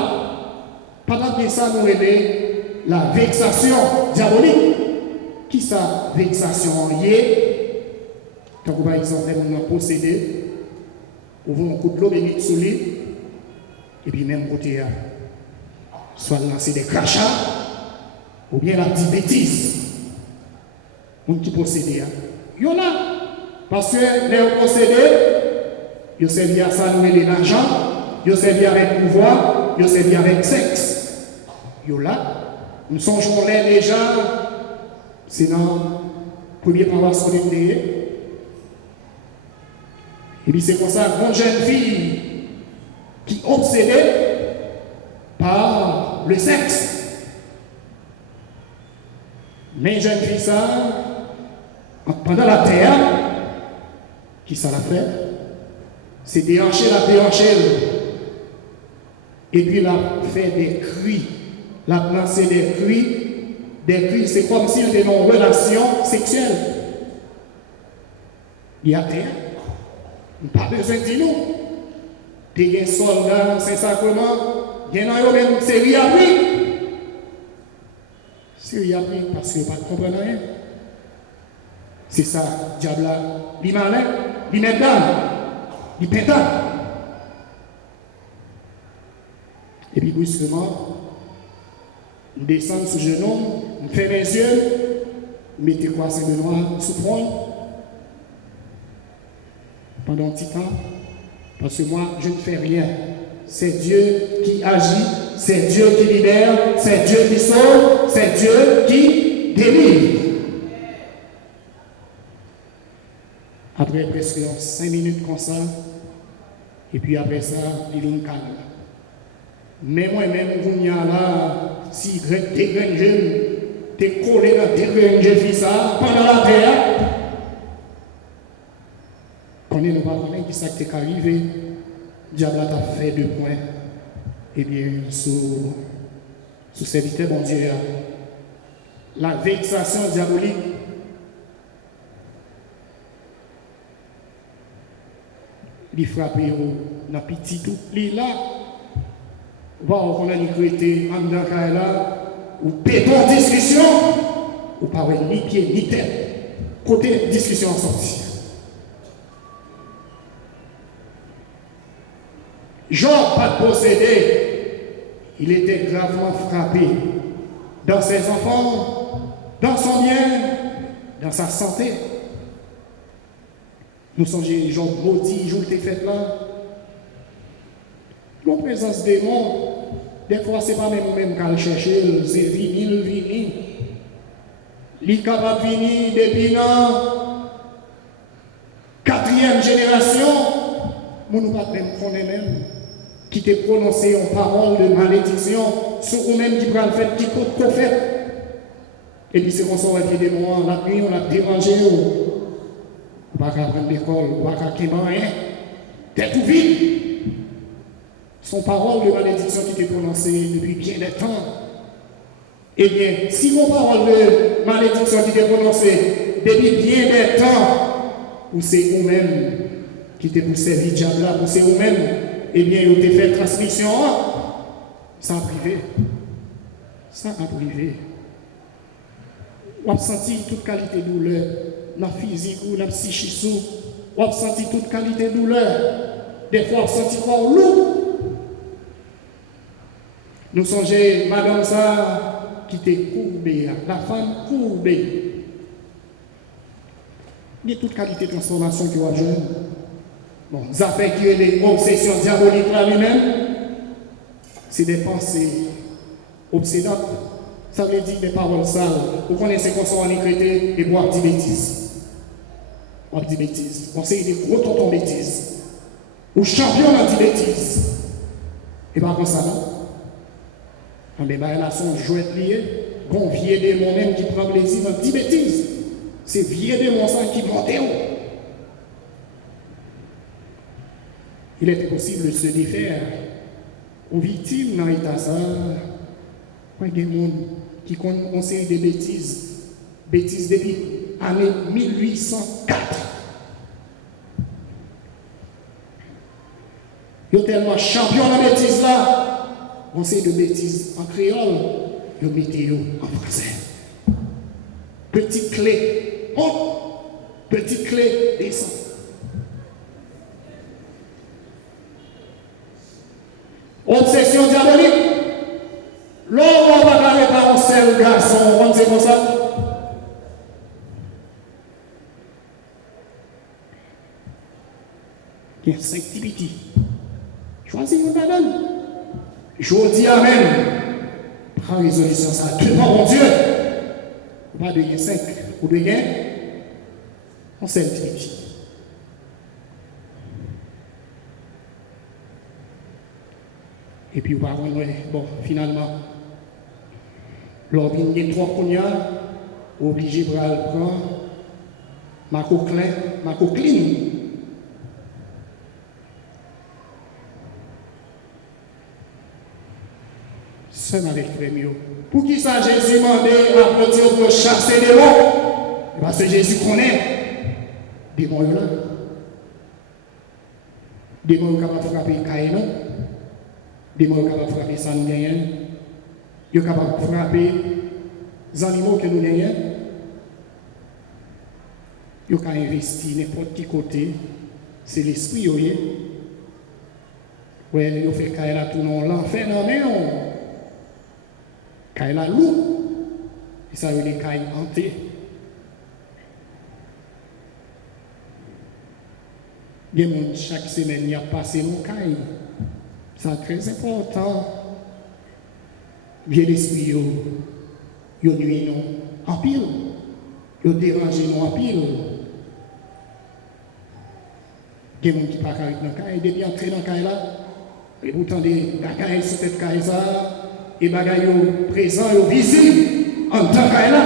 pas de ça nous aider la vexation diabolique. Qui ça, vexation liée? Quand vous par exemple, on a possédé, on va un coup de l'eau bénite sur lui, et puis même côté, soit lancer des crachats, ou bien la petite bêtise. On qui possède. Il y en a. Parce que les possédés, Ils servi à ça, nous l'argent, ils servi avec pouvoir, ils servi avec sexe. Ils là, nous songeons là déjà, c'est dans le premier paroisse qu'on est créé. Et puis c'est comme ça, une jeune fille qui est obsédée par le sexe. Mais jeune fille, ça, pendant la terre, qui ça l'a fait? C'est déhancher la déhancher. Et puis il a fait des cris. Il a lancé des cris. Des cris, c'est comme s'il était dans une relation sexuelle. Il y a terre. Pas besoin de dire nous. Tu as un soldat, Saint-Sacrement, il y a une série à prix. Série à prix parce que pas de comprendre rien. C'est ça, diable, il malin, il met dans, il pétale. Et puis brusquement, il descend sous le genou, il ferme les yeux, il met quoi Saint-Benoît sous front. Pendant un petit temps, parce que moi, je ne fais rien. C'est Dieu qui agit, c'est Dieu qui libère, c'est Dieu qui sauve, c'est Dieu qui délivre. Après presque 5 minutes comme ça, et puis après ça, il vient calme. Mais moi-même, vous y a là, si des grands jeunes, t'es collé dans des grands jeunes filles ça, pendant la terre, on ne va pas connaître qui ça qui est arrivé. Diable a fait 2 points. Eh bien, sous serviteur, bon Dieu, la vexation diabolique. Il frappe dans petit tout. Il là, voir qu'on a été en dedans là, ou péton discussion, ou pas ni pied ni tête. Côté discussion en sortie. Job, pas de possédé, il était gravement frappé dans ses enfants, dans son bien, dans sa santé. Nous sommes Job maudit, jour qui fait là. La présence des démons, des fois, ce n'est pas même qu'à le chercher, c'est vinil. Il est capable de venir depuis la 4e génération. Nous ne pouvons pas même connaître même qui t'a prononcé en parole de malédiction sur vous-même qui prend le fait, qui compte qu'on fait. Et puis c'est qu'on s'en va dire des mois, la nuit, on a dérangé, on ne va pas prendre l'école, on ne va pas quitter rien. T'es tout vide. Son parole de malédiction qui t'est prononcée depuis bien des temps. Eh bien, si mon parole de malédiction qui t'est prononcée depuis bien des temps, ou c'est vous-même qui t'est pour servir diable, ou c'est vous-même, eh bien, vous avez fait transmission sans privé. Sans privé. Vous avez senti toute qualité de douleur, dans le physique ou dans le psychique, vous avez senti toute qualité de douleur. Des fois, vous avez senti corps lourd. Nous songeons, madame ça, qui était courbée, la femme courbée. Il y a toute qualité de transformation qui va jouer. Bon, ça fait que les obsessions diaboliques là lui-même, c'est des pensées obsédantes. Ça veut dire des paroles sales. Vous connaissez qu'on soit en écrité et boire 10 bêtises. On dit bêtises. On sait des gros tontons bêtises. Ou champion dans 10 bêtises. Et pas comme ça, non? Mais bah, là, son jouet lié, bon vieux démon même qui prend plaisir dans 10 bêtises. C'est vieux démon ça qui monte haut. Il était possible de se défaire aux victimes dans l'état ça. Il y a des gens qui conseillent des bêtises depuis l'année 1804. Ils sont tellement champions de la bêtise là. Conseil de bêtises en créole, ils mettent en français. Petite clé, petite clé, descend. Obsession diabolique. L'homme va parler par un seul garçon, on dit comme ça. Il y a 5 petits petits. Choisis une madame. Je dis Amen. Prends résolution ça. Devant mon Dieu. Pas de 5. Ou de gain. On sait un petit petit. Et puis, bon, finalement, l'ordine est 3 cognats, obligé de prendre ma coqueline. Seul avec frère mieux. Pour qui ça Jésus demandait à partir pour chasser les démons? Parce que Jésus connaît des démons là. Des démons capables de frapper Caïn. Des démons capables de frapper ça nous gagnons. Ils sont capables de frapper les animaux que nous gagnons. Ils ont investi n'importe quel côté. C'est l'esprit. Oui, ils ont fait Caïn là tout le monde. L'enfer non mais on. Caïn la loup, et ça veut dire Caïn hanté. Chaque semaine, il y a passé mon Caïn. C'est très important. Bien l'esprit, il nuit nous en pile. Il dérange nous en pile. Il y a des gens qui ne parlent pas avec nous Caïn. Depuis entrer dans Caïn là, et vous entendez la Caïn sur cette Caïn ça. Et bagaille présent et visible en tant qu'elle là.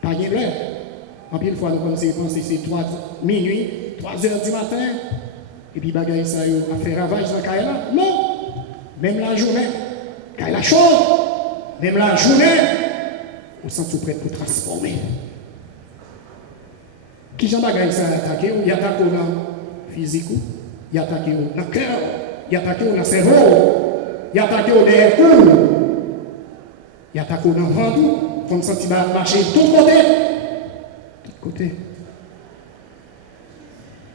Pas de l'heure. En pile fois, nous commençons à penser c'est 3 minuit, 3 heures du matin. Et puis bagaille ça a fait ravage dans qu'elle là. Non. Même la journée, qu'elle a chaud. Même la journée, on sent tout prêt pour transformer. Qui j'en bagaille ça attaqué? Il attaque dans le physique, il attaque dans le cœur, il attaque dans le cerveau. Il attaque au derrière cours. Il attaque au dans le ventre. Comme ça, il va marcher de tous côtés. De tous côtés.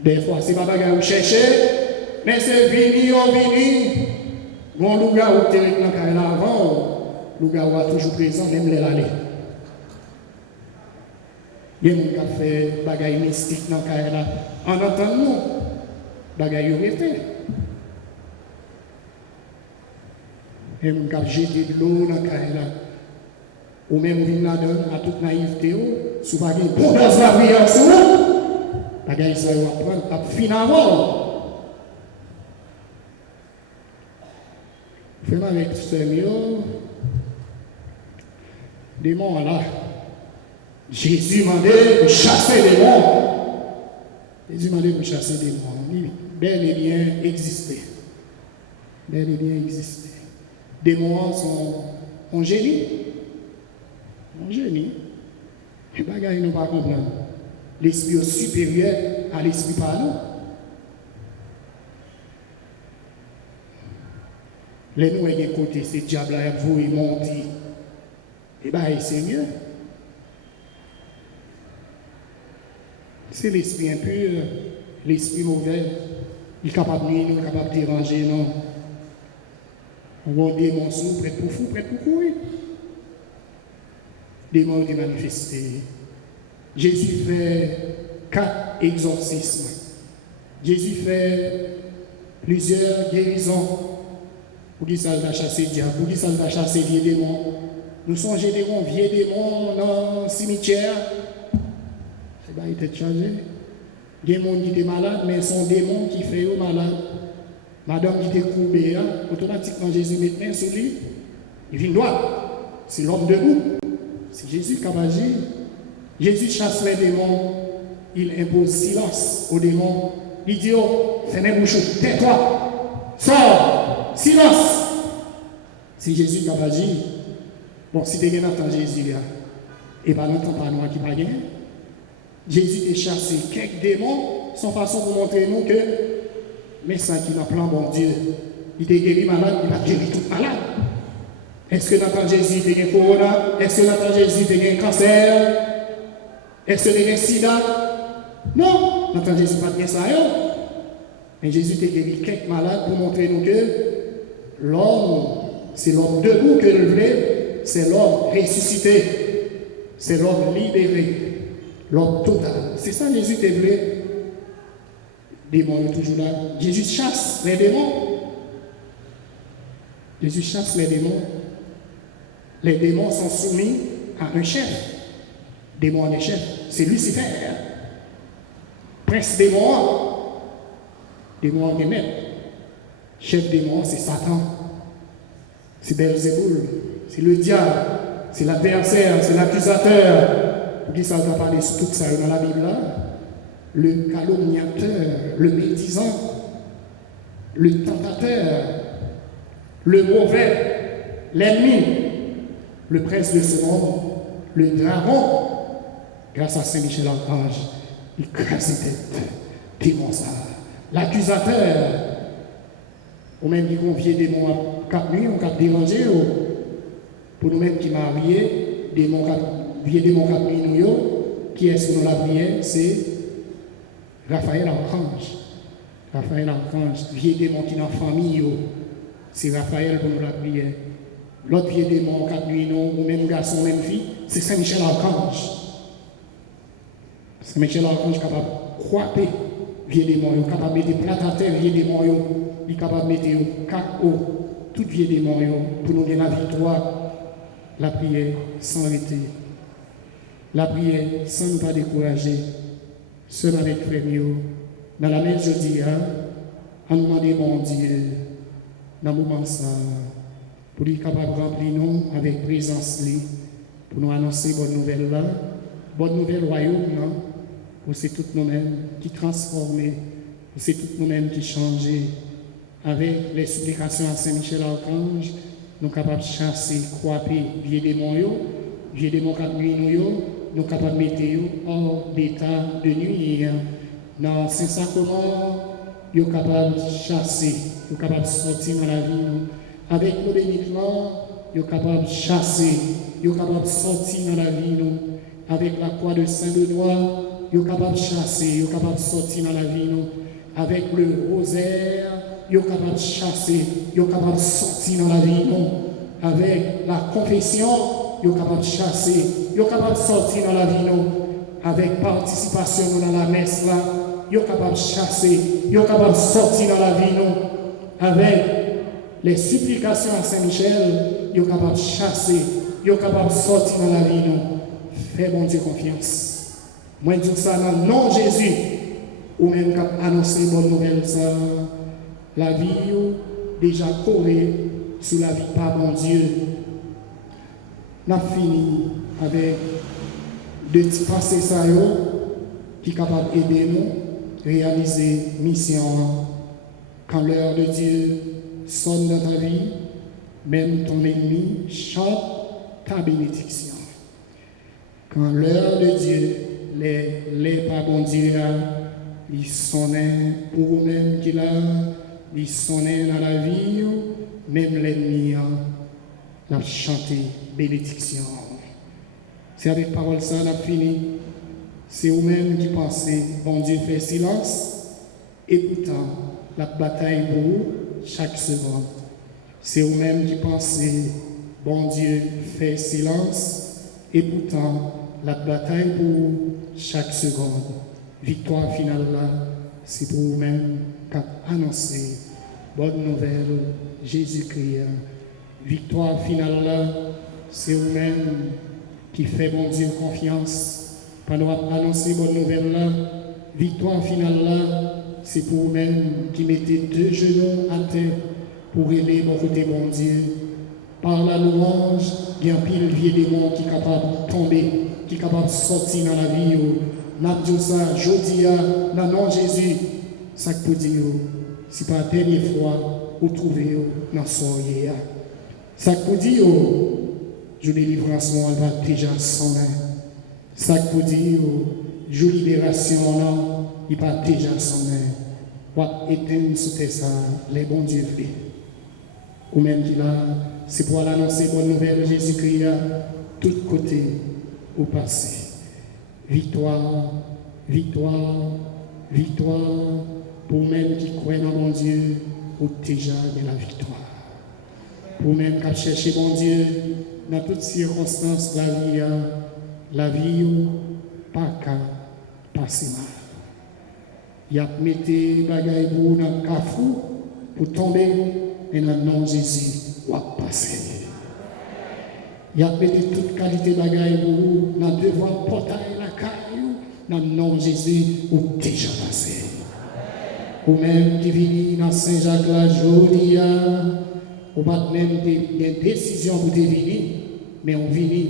Des fois, c'est pas bagarre où chercher, mais c'est vini. Bon, le gars où tu es dans le carré avant, le gars où est toujours présent, même les aller. Il y a des gens qui fait bagarre mystique dans le carré là. En entendant, bagarre arrêté. Et on a jeté de l'eau dans le carré là. Ou même vient là-dedans, à toute naïveté, sous pas une prudence la prière sur vous, la gueule ça va prendre, à finalement. Fais-moi avec ce mieux. Démons là. Jésus demandait de chasser les démons. Jésus demandait de chasser les démons. Bel et bien exister. Bel et bien exister. Les démons sont un génie. Un génie. Les bagages ne pas comprendre. L'esprit supérieur à l'esprit par nous. Les nous ayons côté, ces diables là, vous ils montent. Et bien, c'est mieux. C'est l'esprit impur, l'esprit mauvais. Il est capable de nuire, il est capable de déranger, non. On va dire mon sou, prêt pour fou, prêt pour courir. Des morts de manifester. Jésus fait 4 exorcismes. Jésus fait plusieurs guérisons. Pour qui ça va chasser le diable, pour qui ça va chasser les démons. Nous sommes des vieux démons dans le cimetière. C'est pas été changé. Il y a des gens qui étaient malades, mais ce sont des démons qui font malade. Madame qui était courbée, automatiquement Jésus met main sur lui. Il vient droit. C'est l'homme debout. C'est Jésus qui a agi. Jésus chasse les démons. Il impose silence aux démons. Il dit, oh, fermez bouche, tais-toi. Sors. Silence. C'est Jésus qui a agi. Bon, si tu entends Jésus, là, et pas n'entends pas nous qui va gagner. Jésus a chassé quelques démons, sans façon pour montrer nous que, mais ça qui n'a plan, bon Dieu, il t'a guéri malade, il va guérir tout malade. Est-ce que n'entend Jésus il a un corona? Est-ce que n'entend Jésus il a un cancer? Est-ce que il a un sida? Non, n'entend Jésus pas bien ça. Mais Jésus t'a guéri quelques malades pour montrer nous que l'homme, c'est l'homme debout que le voulait, c'est l'homme ressuscité, c'est l'homme libéré, l'homme total. C'est ça Jésus t'a voulu. démons sont toujours là. Jésus chasse les démons. Jésus chasse les démons. Les démons sont soumis à un chef. Démon est chef, c'est Lucifer. Prince démon, démon est maître. Chef démon, c'est Satan. C'est Belzéboul. C'est le diable. C'est l'adversaire. C'est l'accusateur. Pour qui ça va parler de tout ça dans la Bible là? Le calomniateur, le médisant, le tentateur, le mauvais, l'ennemi, le prince de ce monde, le dragon. Grâce à Saint-Michel Archange, il crase tête, démon ça. L'accusateur, ou même qui confie des mots à 4 nuits, ou 4 dérangés, pour nous-mêmes qui mariés, des mots 4 nuits, qui est sur la prière, c'est Raphaël Archange. Raphaël Archange, vieux démon qui est dans la famille, c'est Raphaël pour nous la prière. L'autre vieux démon 4 nuits, ou même garçon, même fille, c'est Saint-Michel Archange. Saint-Michel Archange est capable de croiser vieux démons, il est capable de mettre plate à terre vieux démons, il est capable de mettre KO, tout vieux démons, pour nous donner la victoire. La prière sans arrêter. La prière sans nous pas décourager. Seul avec frère, dans la même jeudi, on demande bon Dieu, dans le moment ça, pour lui capable de remplir nous avec présence, pour nous annoncer bonne nouvelle là, bonne nouvelle royaume là. C'est tout nous-mêmes qui transformer, c'est tout nous-mêmes qui changer. Avec les supplications à Saint-Michel Archange, nous sommes capables de chasser, croiser, vieux démons, vieux démons qui nuit nous, nous sommes capables de mettre hors d'état de nuit. Dans Saint-Sacrement, nous sommes capables de chasser, nous sommes capables de sortir dans la vie. Avec nos bénédictions, nous sommes capables de chasser, nous sommes capables de sortir dans la vie. Avec la croix de Saint-Benoît, vous êtes capable de chasser, vous êtes capable de sortir dans la vie. Avec le rosaire, vous êtes capable de chasser, vous êtes capable de sortir dans la vie. Avec la confession, vous êtes capable de chasser, vous êtes capable de sortir dans la vie. Avec participation dans la messe, vous êtes capable de chasser, vous êtes capable de sortir dans la vie. Avec les supplications à Saint-Michel, vous êtes capable de chasser, vous êtes capable de sortir dans la vie. Fais bon Dieu confiance. Moi, je dis ça dans le nom de Jésus, ou même quand annoncer bonne nouvelle, ça, la vie déjà corée sous la vie par bon Dieu. On a fini avec 2 petits passés qui sont capables d'aider nous à réaliser mission. Quand l'heure de Dieu sonne dans ta vie, même ton ennemi chante ta bénédiction. Quand l'heure de Dieu, les pas bon Dieu, ils sonnaient pour vous-même qui là, ils sonnaient dans la vie, même l'ennemi a chanté bénédiction. C'est avec parole ça, on a fini. C'est vous-même qui pensez, bon Dieu fait silence, et pourtant, la bataille pour vous, chaque seconde. C'est vous-même qui pensez, bon Dieu fait silence, et pourtant, la bataille pour vous, chaque seconde. Victoire finale là, c'est pour vous-même qui annoncer bonne nouvelle, Jésus-Christ. Victoire finale là, c'est vous-même qui fait bon Dieu confiance. Pendant annoncer bonne nouvelle là, victoire finale là, c'est pour vous-même qui mettez 2 genoux à terre pour aider mon côté bon Dieu. Par la louange, il y a un pile vieux démon qui est capable de tomber, qui est capable de sortir dans la vie. N'a dit ça, jodi dans le nom de Jésus, ça peut dire, si pas la dernière fois, vous trouvez dans le soirée. Ça peut dire, je délivrance, elle va déjà s'en aller. Ça peut dire, je libération, il va déjà s'en aller. What éteindre sous ça, les bons dieux faits. Ou même qui là, c'est pour annoncer bonne nouvelle de Jésus-Christ à tous côtés au passé. Victoire, victoire, victoire, pour même qui croient dans mon Dieu, ou déjà de la victoire. Pour même qui chercher mon Dieu, dans toutes circonstances de la vie, pas qu'à passer mal. Il a mis des bagailles dans le cafou pour tomber et dans le nom de Jésus, on va passer. Il a mis toute qualité de bagailles dans devant le portail la caillou, dans le nom de Jésus, ou déjà passé. Ou même qui vient dans Saint-Jacques la jolie, ou pas même des décisions pour venir, mais on vient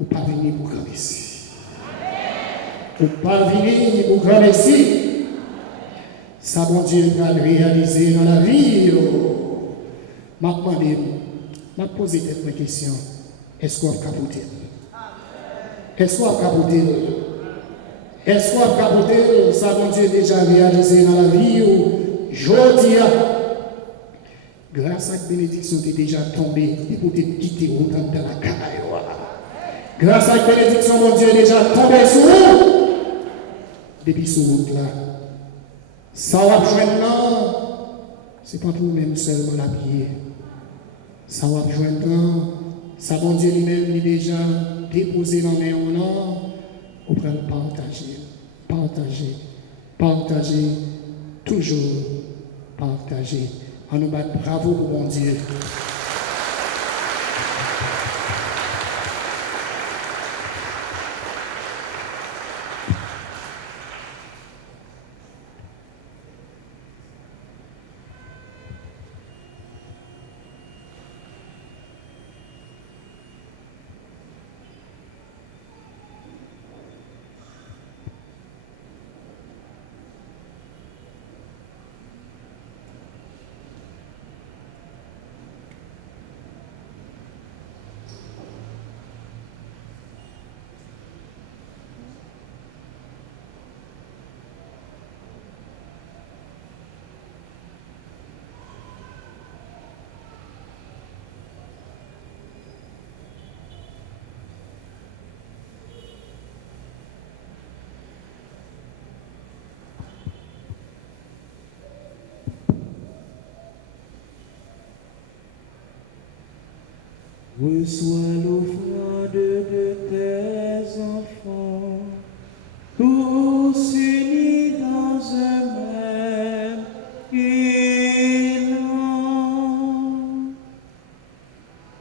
ou pas venir pour grand ici. Ou pas venir pour grand ici. Ça, mon Dieu, va le réaliser dans la vie. Je m'a posé cette question. Est-ce qu'on a capoté? Est-ce qu'on a capoté? Est-ce qu'on a capoté? Ça, mon Dieu, déjà réalisé dans la vie. Je dis, grâce à la bénédiction, tu es déjà tombé et pour te quitter au temps de la caille. Grâce à la bénédiction, mon Dieu, déjà tombé sur vous. Depuis ce route là. Ça va joindre là, c'est pas pour nous-mêmes seulement la prière. Ça va joindre là, ça bon Dieu lui-même, il est déjà déposé dans les mains là, on peut le partager, toujours partager. On nous bat bravo pour mon Dieu. Reçois l'offrande de tes enfants, tous unis dans un même élan.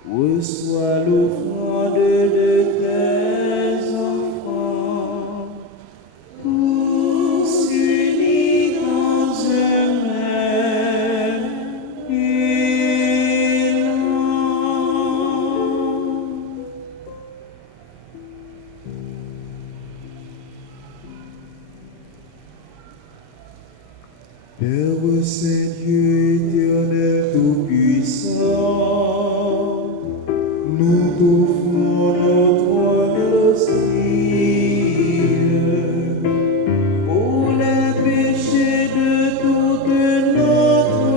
Reçois l'offrande de tes enfants, tous unis dans un même élan. Père Saint-Dieu éternel tout-puissant, nous t'offrons notre hostie pour les péchés de toute notre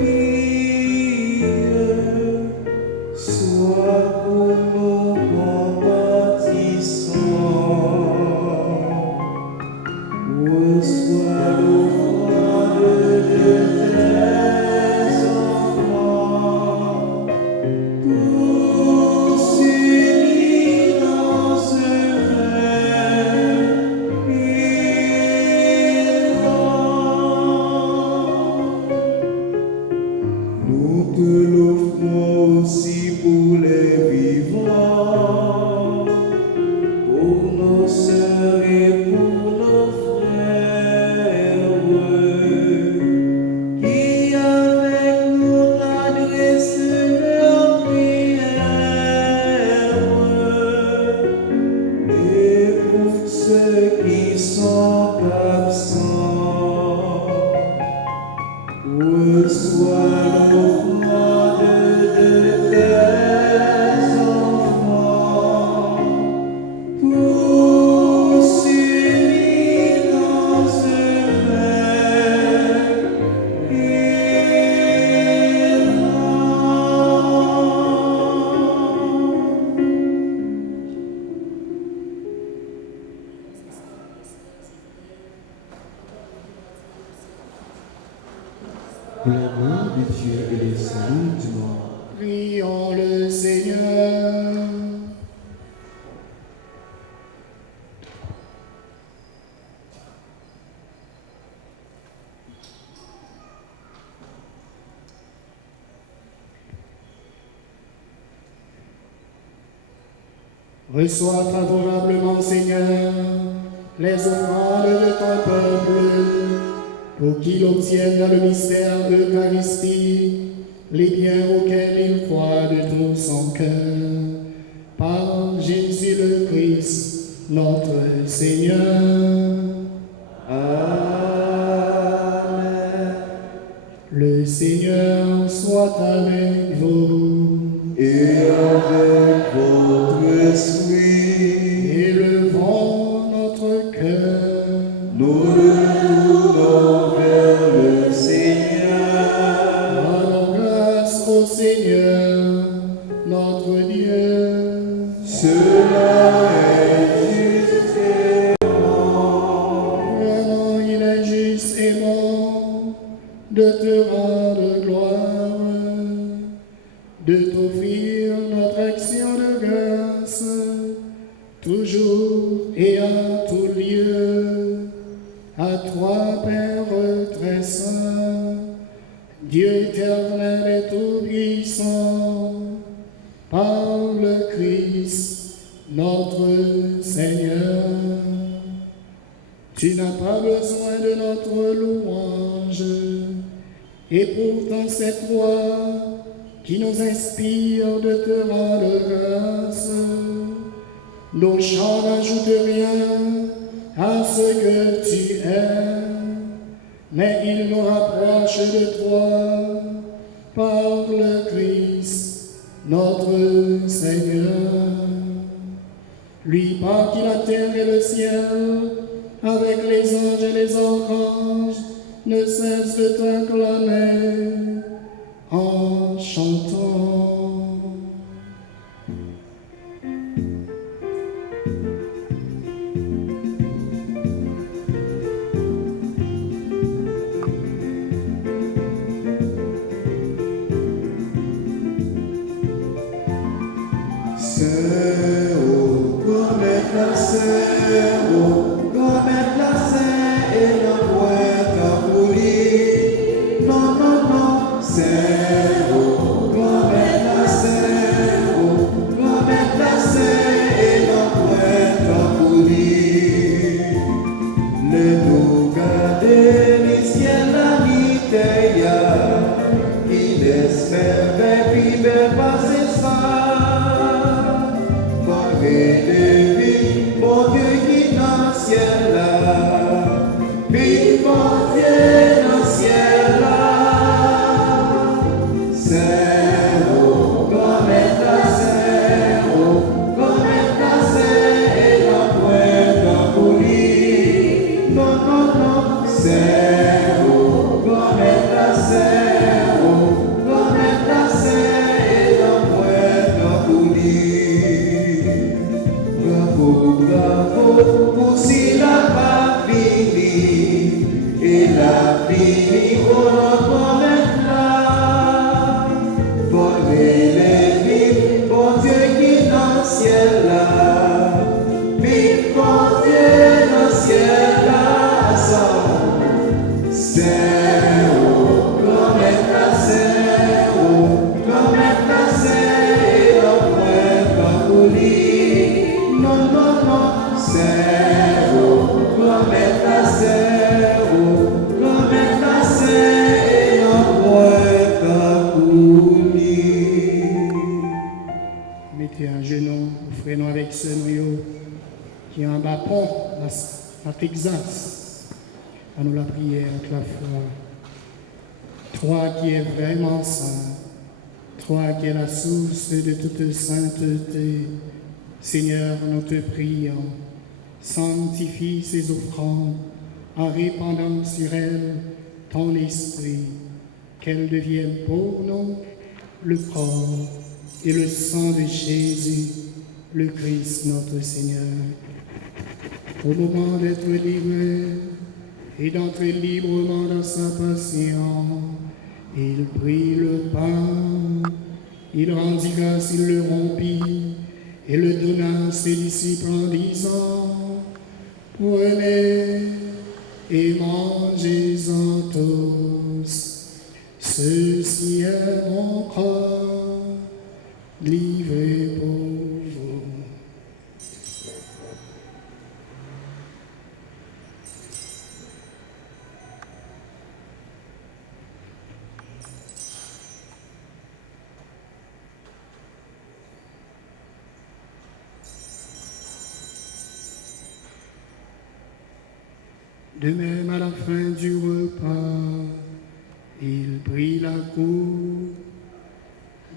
vie. Sois pour nous compatissants. Reçois l'offrande de tes enfants, tous unis dans un même élan. Nous te l'offrons aussi pour les vivants, pour nos sœurs et pour nos frères, qui avec nous adressent leurs prières, et pour ceux qui sont absents, reçois l'offrande de tes enfants, tous unis dans un même élan. Pour l'amour de Dieu et le salut du monde. Prions le Seigneur. Reçois favorablement, Seigneur, les offrandes de ton peuple, pour qu'il obtienne dans le mystère de l'Eucharistie les biens auxquels il croit de tout son cœur. Par Jésus le Christ, notre Seigneur. Amen. Le Seigneur soit avec vous. Et avec votre esprit, Élevons notre cœur. nous le tournons vers le Seigneur. Rendons grâce au Seigneur, notre Dieu. Cela est juste et bon. Vraiment, il est juste et bon de te rendre gloire, de t'offrir notre action de grâce, toujours et en tout lieu. À toi, Père très saint, Dieu éternel et tout-puissant, par le Christ, notre Seigneur. Tu n'as pas besoin de notre louange, et pourtant c'est toi qui nous inspire de te rendre grâce. Nos chants n'ajoutent rien à ce que tu es, mais ils nous rapprochent de toi par le Christ, notre Seigneur. Lui par qui la terre et le ciel, avec les anges et les archanges, ne cessent de t'acclamer en chantant. Saint, oh, comme est la Saint, oh, comme est la Saint, et la pointe à courir. Non, non, non, Saint, oh, comme est la Saint, oh, comme est la Saint, et la pointe à courir. Le nous garder, les ciels, la nuit, il espère, puis belle passer ça. Bon Dieu qui dans le ciel là, puis bon Dieu dans le ciel là, Saint, oh, comme est la Saint, oh, comme est la Saint, et la pointe à courir. Non, non, non, Saint, oh, comme est la Saint, oh, comme est la Saint, et la pointe à courir. Bravo, bravo, pour si la pas fini, et la fini, on entend maintenant. Voler les vies, bon Dieu qui dans le ciel là, vive bon Dieu dans le ciel là, ensemble. Saint, oh, comme est la Saint, oh, comme est la Saint, et la pointe à courir. Non, non, non, Saint, oh, comme est la Saint, oh, comme est la Saint, et la pointe à courir. Mettez un genou, offrez-nous avec ce noyau qui est en bas pont à Texas. À nous la prière avec la foi. Toi qui es vraiment saint, toi qui es la source de toute sainteté, Seigneur, nous te prions, sanctifie ces offrandes en répandant sur elles ton esprit, qu'elles deviennent pour nous le corps et le sang de Jésus, le Christ notre Seigneur. Au moment d'être livré et d'entrer librement dans sa passion, il prit le pain, il rendit grâce, il le rompit et le donna à ses disciples en disant: prenez et mangez-en tous, ceci est mon corps livré pour vous. De même, à la fin du repas, il prit la coupe.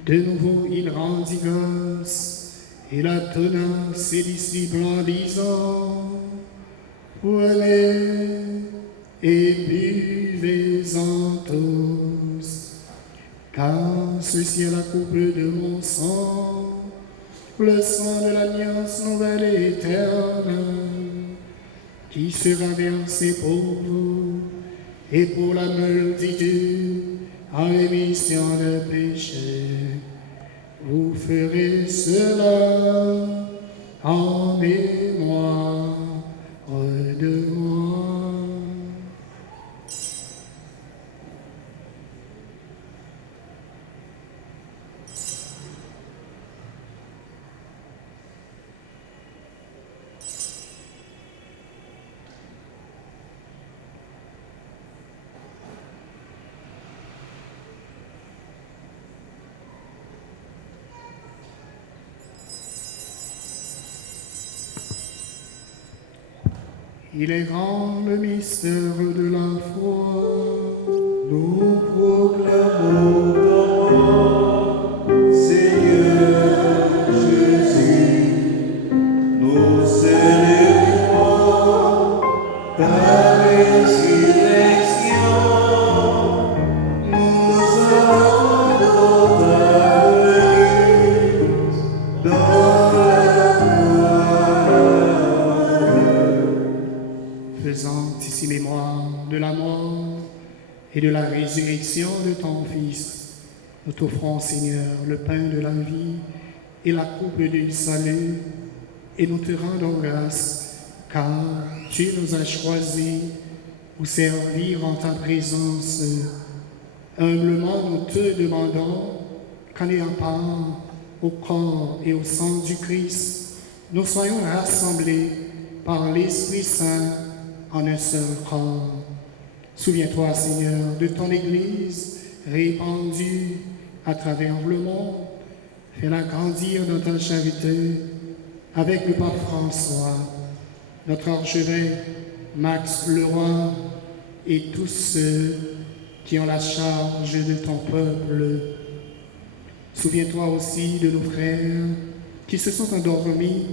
De nouveau, il rendit grâce et la donna à ses disciples en disant, « Prenez et buvez-en tous, car ceci est la coupe de mon sang, le sang de l'alliance nouvelle et éternelle, qui sera versé pour vous et pour la multitude en rémission de péché. Vous ferez cela en mémoire de moi. » Il est grand le mystère de la foi. Nous proclamons ta mort, Seigneur Jésus. Nous célébrons ta résurrection. Nous attendons ta venue dans la gloire. Faisant ici mémoire de la mort et de la résurrection de ton Fils, nous t'offrons, Seigneur, le pain de la vie et la coupe du salut, et nous te rendons grâce, car tu nous as choisis pour servir en ta présence. Humblement, nous te demandons qu'en ayant part au corps et au sang du Christ, nous soyons rassemblés par l'Esprit Saint en un seul corps. Souviens-toi, Seigneur, de ton Église répandue à travers le monde. Fais-la grandir dans ta charité avec le pape François, notre archevêque Max Leroy et tous ceux qui ont la charge de ton peuple. Souviens-toi aussi de nos frères qui se sont endormis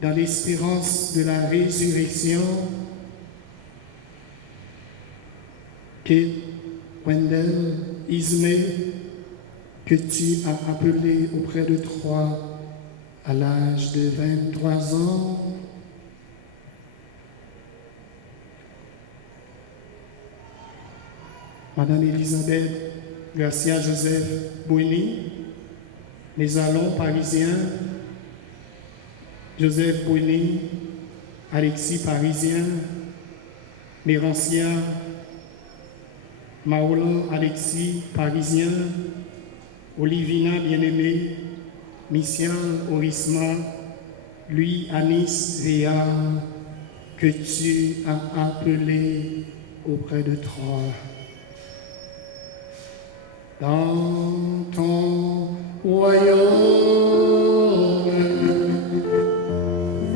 dans l'espérance de la résurrection. Kate, Wendell, Ismay, que tu as appelé auprès de toi à l'âge de 23 ans. Madame Elisabeth Garcia Joseph Bouini, les Allons parisiens, Joseph Bouini, Alexis Parisien, Mérancia, Maola Alexis Parisien, Olivina Bien-Aimé, Michel Orisma, Louis Anis Véa, que tu as appelé auprès de toi. Dans ton royaume,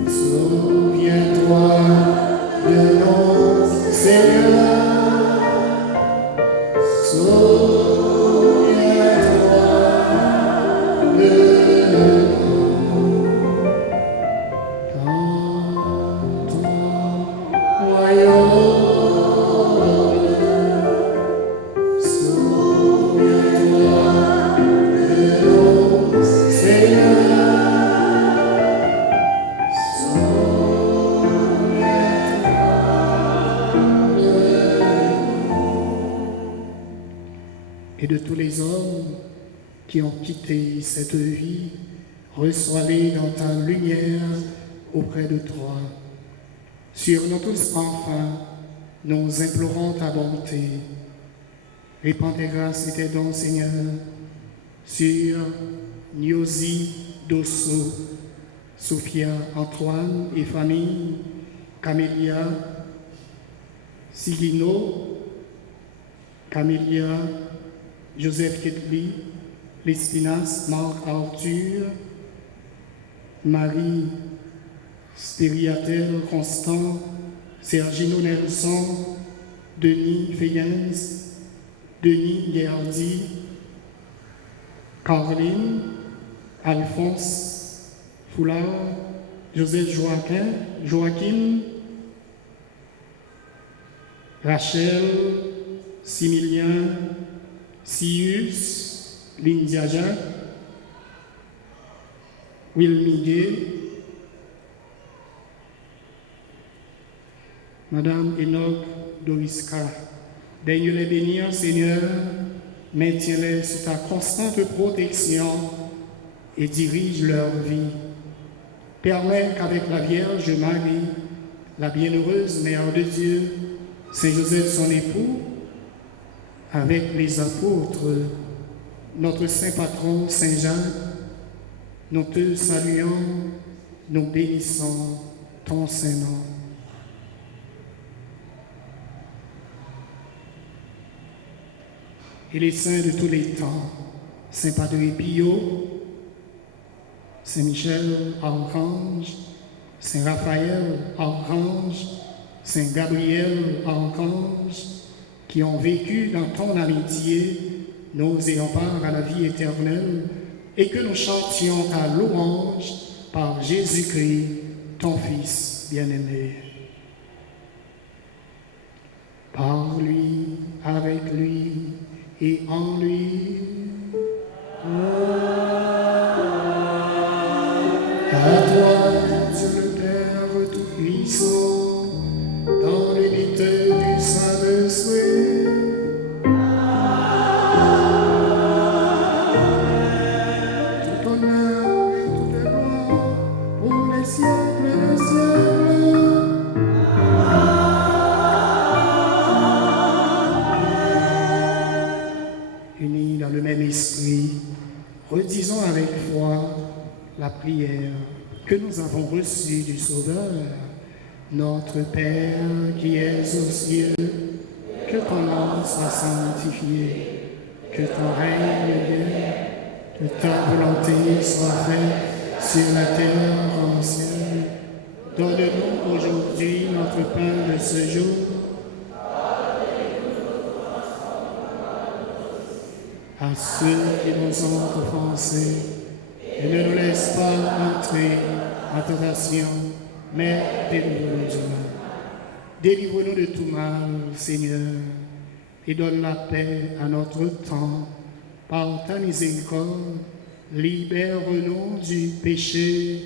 souviens-toi de nos Seigneurs. Et de tous les hommes qui ont quitté cette vie, reçois-les dans ta lumière auprès de toi. Sur nous tous, enfin, nous implorons ta bonté. Répands tes grâces et tes dons, Seigneur, sur Nyosi Dosso, Sophia Antoine et famille, Camélia, Sigino, Camélia, Joseph Ketli, Lespinasse, Marc Arthur, Marie Stériatel, Constant, Sergino Nelson, Denis Fayens, Denis Guerdi, Caroline, Alphonse Foulard, Joseph Joachim, Rachel, Similien, Sius, Lindiaja, Will Miguel, Madame Enoch Doriska. Daigne les bénir, Seigneur, maintiens-les sous ta constante protection et dirige leur vie. Permets qu'avec la Vierge Marie, la bienheureuse Mère de Dieu, Saint Joseph son époux, avec les apôtres, notre Saint Patron Saint Jacques, nous te saluons, nous bénissons ton Saint-Nom. Et les saints de tous les temps, Saint Padre Pio, Saint Michel, Archange, Saint Raphaël, Archange, Saint Gabriel, Archange, qui ont vécu dans ton amitié, nous ayons part à la vie éternelle, et que nous chantions ta louange par Jésus-Christ, ton Fils bien-aimé. Par lui, avec lui et en lui. À toi, Dieu le Père Tout-Puissant, dans l'unité du Saint-Esprit. Tout honneur et toute gloire pour les siècles des siècles. Unis dans le même esprit, redisons avec foi la prière que nous avons reçue du Sauveur. Notre Père qui es aux cieux, que ton nom soit sanctifié, que ton règne vienne, que ta volonté soit faite sur la terre comme au ciel. Donne-nous aujourd'hui notre pain de ce jour. À ceux qui nous ont offensés, et ne nous laisse pas entrer en tentation, mais délivre-nous du mal. Délivre-nous de tout mal, Seigneur, et donne la paix à notre temps. Par ta miséricorde, libère-nous du péché,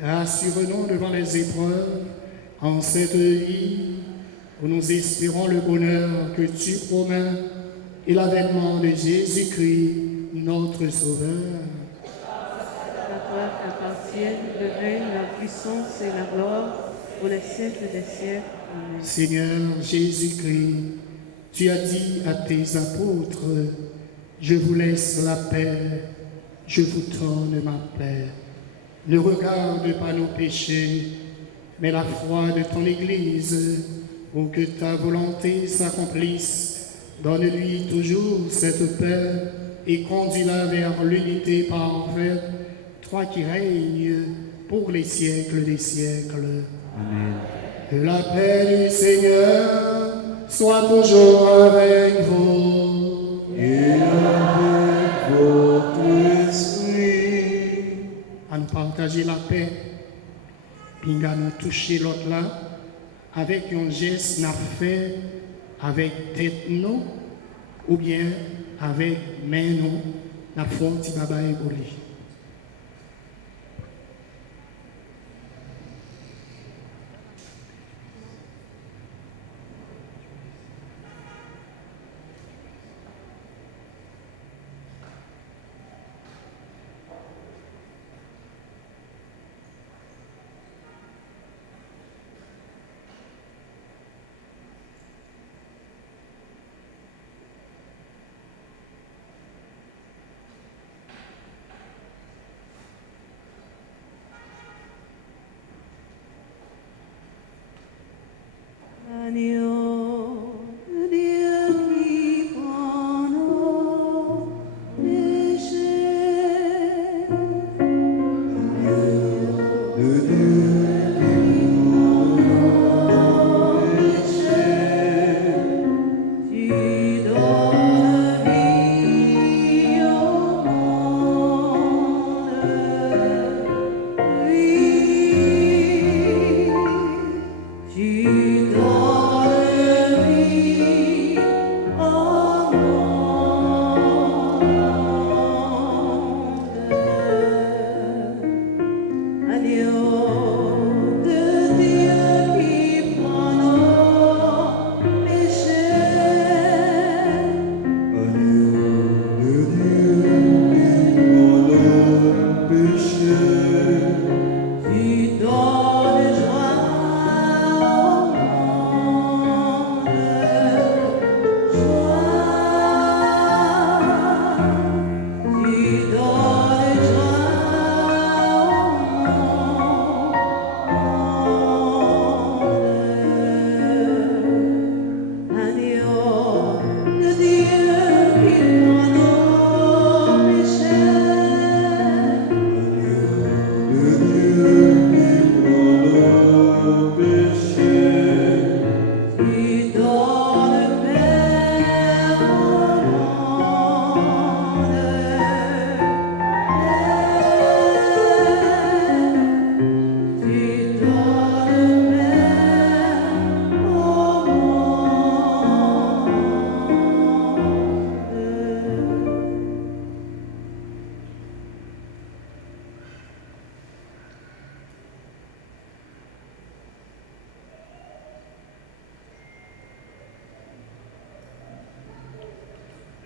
rassure-nous devant les épreuves, en cette vie où nous espérons le bonheur que tu promets et l'avènement de Jésus-Christ, notre Sauveur. À toi appartiennent le règne, la puissance et la gloire pour les siècles des siècles. Amen. Seigneur Jésus-Christ, tu as dit à tes apôtres, je vous laisse la paix, je vous donne ma paix. Ne regarde pas nos péchés, mais la foi de ton Église, pour que ta volonté s'accomplisse. Donne-lui toujours cette paix et conduis-la vers l'unité parfaite, toi qui règnes pour les siècles des siècles. Amen. Que la paix du Seigneur soit toujours avec vous. Et avec votre esprit. À nous partager la paix, puis à nous toucher l'autre là, avec un geste n'a fait avec tête nous, ou bien avec main nous, n'a fonti baba et bouli.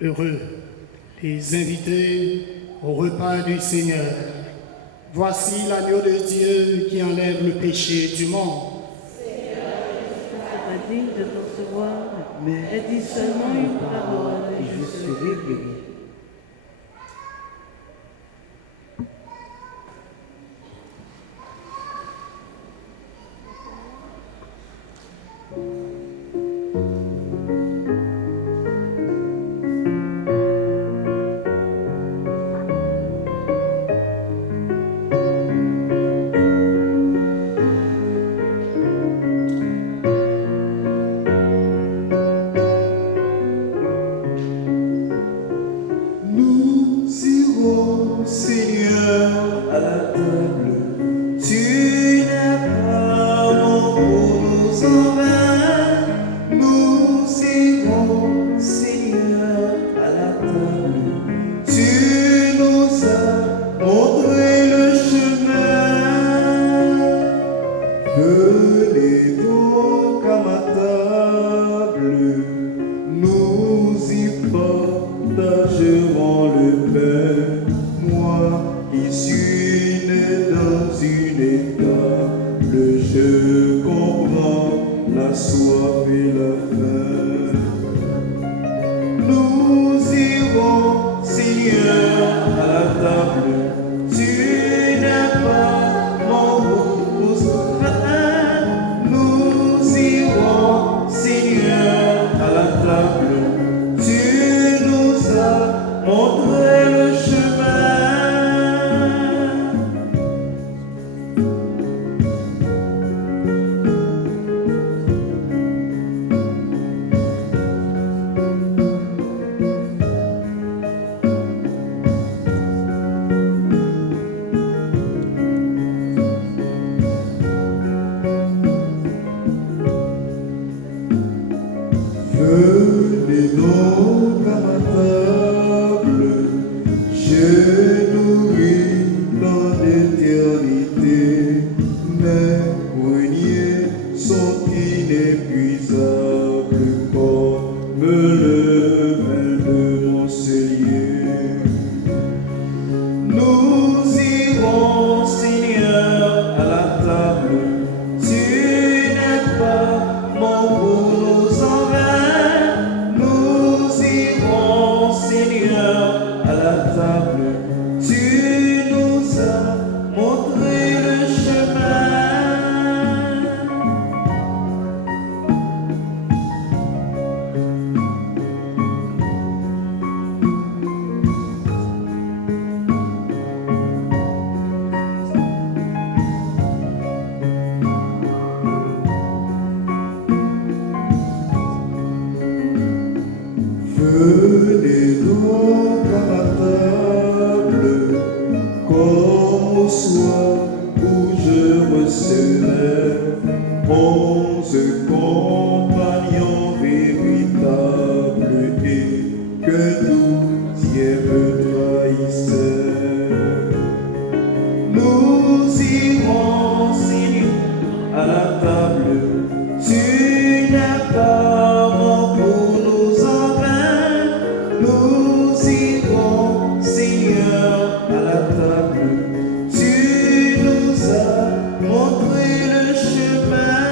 Heureux les invités au repas du Seigneur. Voici l'agneau de Dieu qui enlève le péché du monde. Pas digne de recevoir, mais dis seulement une parole et je serai guéri. Nous irons, Seigneur, à la table. Tu n'es pas mort pour nous en vain. Nous irons, Seigneur, à la table. Tu nous as montré le chemin. Venez donc à ma table. Nous y partagerons le pain. Moi qui suis né dans une étable, je comprends la soif et la faim. Nous irons, Seigneur, à la table. Tu n'es pas mon pour vain. Nous irons, Seigneur, à la table. Tu nous as montré le chemin. Venez donc à ma table, je nourris dans l'éternité. Mes greniers sont inépuisables comme le vin de mon cellier. Nous irons, Seigneur, à la table. Tu n'es pas mon pour nous en vain. Nous irons, Seigneur, à la table. Tu nous as montré le chemin. Venez donc à ma table, comme au soir où je recevais 11 compagnons véritables et que 12e me trahissait. Nous irons, Seigneur, à la table. Tu n'es pas mort pour nous en vain. Nous irons, Seigneur, à la table. Tu nous as montré le chemin.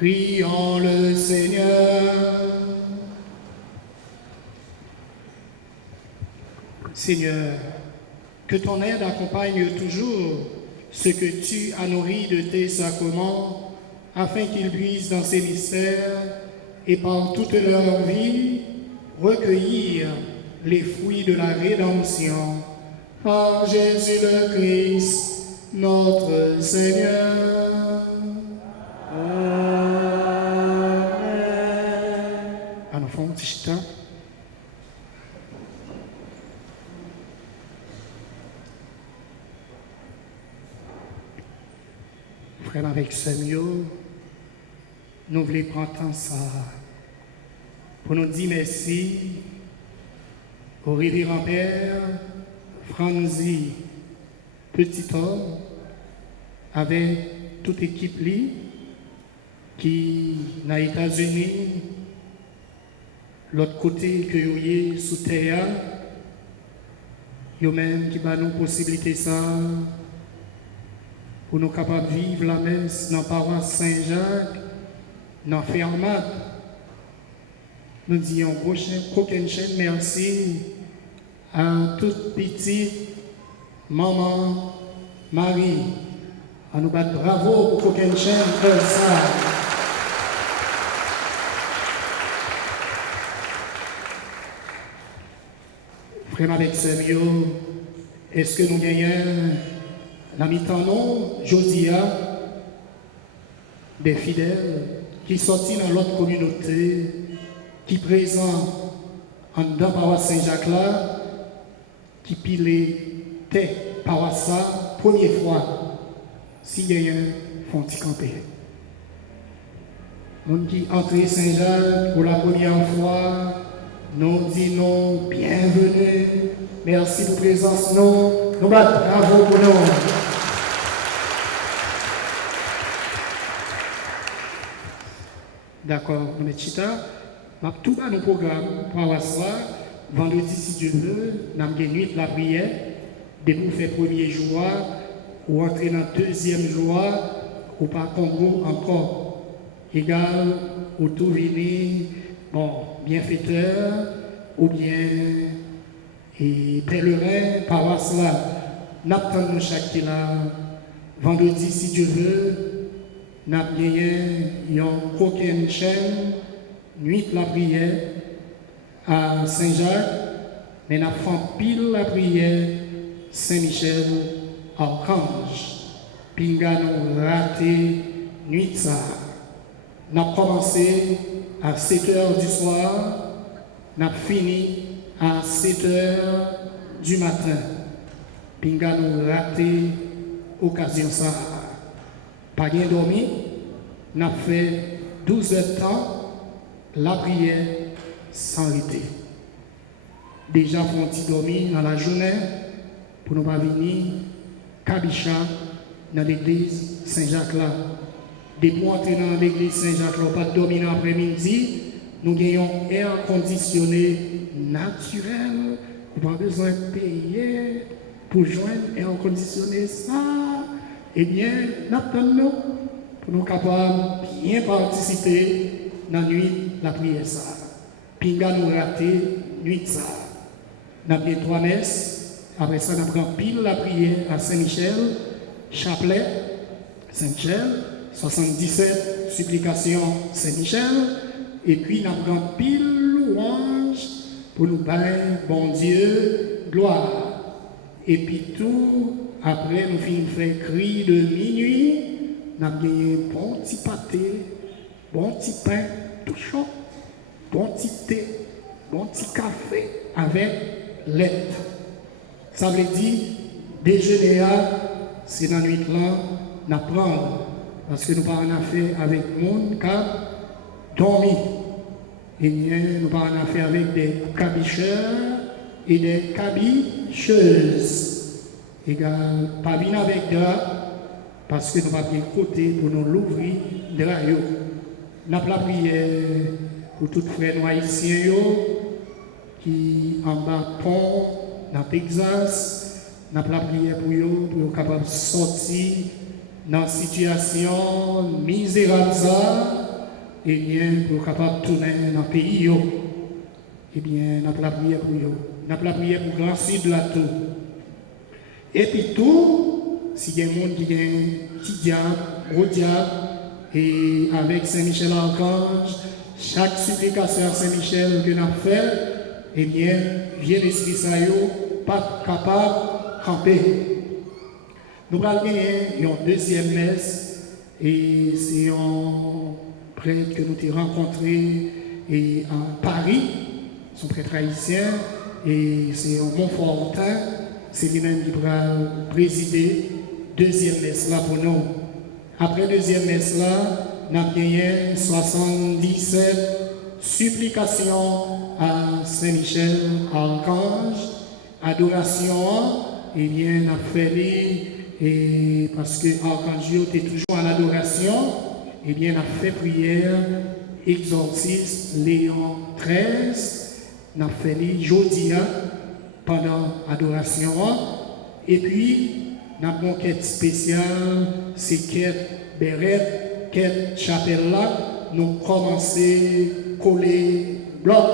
Prions le Seigneur. Seigneur, que ton aide accompagne toujours ceux que tu as nourris de tes sacrements, afin qu'ils puissent dans ces mystères et par toute leur vie recueillir les fruits de la rédemption. Par Jésus le Christ, notre Seigneur. Amen. En enfant, Tishta. Frère avec Samuel, nous voulons prendre temps ça pour nous dire merci au révérend Père Franzi, petit homme, avec toute équipe li, qui, dans les États-Unis, l'autre côté que vous êtes sous terre, vous même qui va nous possibilité ça, pour nous capables de vivre la messe dans la paroisse Saint-Jacques, dans Fermat. Nous disons aucune chaîne merci à toute petite maman Marie. À nous battre bravo pour aucune chaîne comme ça. Frère avec Samuel, est-ce que nous gagnons la mi-temps non, Josia, des fidèles qui sortent dans l'autre communauté, qui présentent en dedans paroisse Saint-Jacques là, qui pilent tête paroisse ça, première fois, si gagnent font y camper. Nous qui entrent Saint-Jacques pour la première fois, nous disons bienvenue, merci pour présence, nous battons bravo pour nous. D'accord, on est chita. Tout bas nos programmes pour avoir ça. Vendredi, si Dieu veut, nous avons une nuit de la prière. Dès que vous faites premier jour, ou entrer dans deuxième jour, ou par Congo encore. Égal, ou tout venir, bon, bienfaiteur, ou bien et pèlerin, par cela. Nous attendons chaque là. Vendredi, si Dieu veut, nous avons gagné une coquine chaîne, nuit de la prière à Saint-Jacques, mais nous avons fait pile la prière Saint-Michel, Archange. Pinga nous raté nuit ça. Nous avons commencé à 7h du soir, nous avons fini à 7h du matin. Pinga nous raté occasion ça. Pas bien dormi, nous avons fait 12 heures de temps, la prière sans arrêter. Déjà, faut dormir dans la journée pour nous pas venir Kabicha dans l'église Saint-Jacques là. Depuis entrer dans l'église Saint-Jacques là, pas dormir dans l'après-midi, nous gagnons air conditionné naturel. Vous pas besoin de payer pour joindre air conditionné ça. Eh bien, nous attendons pour nous capables de bien participer dans la nuit de la prière. Pinga nous raté nuit ça. Nous avons 3 messes. Après ça, nous avons pile la prière à Saint-Michel, chapelet Saint-Michel, 77 supplications Saint-Michel. Et puis, nous avons pile louange pour nous bailler, bon Dieu, gloire. Et puis tout. Après, nous finissons faire cri de minuit, nous avons gagné un bon petit pâté, bon petit pain tout chaud, bon petit thé, bon petit café avec lait. Ça veut dire, déjeuner, c'est dans la nuit là, nous apprenons. Parce que nous n'avons pas en affaire avec le monde qui a dormi. Et nous n'avons pas en affaire avec des cabicheurs et des cabicheuses. Égal, pas bien avec drap, parce que nous n'avons pas bien côté pour nous l'ouvrir drap. Nous avons la prière pour tous les frères haïtiens qui en bas pont, dans le Texas. Nous avons la prière pour eux, pour être capables de sortir dans une situation misérable et bien pour être capables de tourner dans le pays. eh bien, nous avons la prière pour eux. Nous avons la prière pour Grand Sud là tout. Et puis tout, s'il y a des gens qui ont un petit diable, gros diable, et avec Saint-Michel Archange, chaque supplication à Saint-Michel que nous avons fait, eh bien, vient l'Esprit Saint, pas capable de camper. Nous allons gagner une deuxième messe, et c'est un prêtre que nous avons rencontré et à Paris, son prêtre haïtien, et c'est un Montfortin, c'est lui-même qui va présider deuxième messe là pour nous. Après deuxième messe là, nous avons gagné 77 supplications à Saint-Michel Archange, adoration, et bien, nous avons fait et parce que Archange était toujours en adoration, et bien, nous avons fait prière, exorcisme Léon XIII, nous avons fait jeudi pendant l'adoration, et puis, nous avons une quête spéciale, c'est quête Beret, quête chapelle là, nous commençons à coller bloc.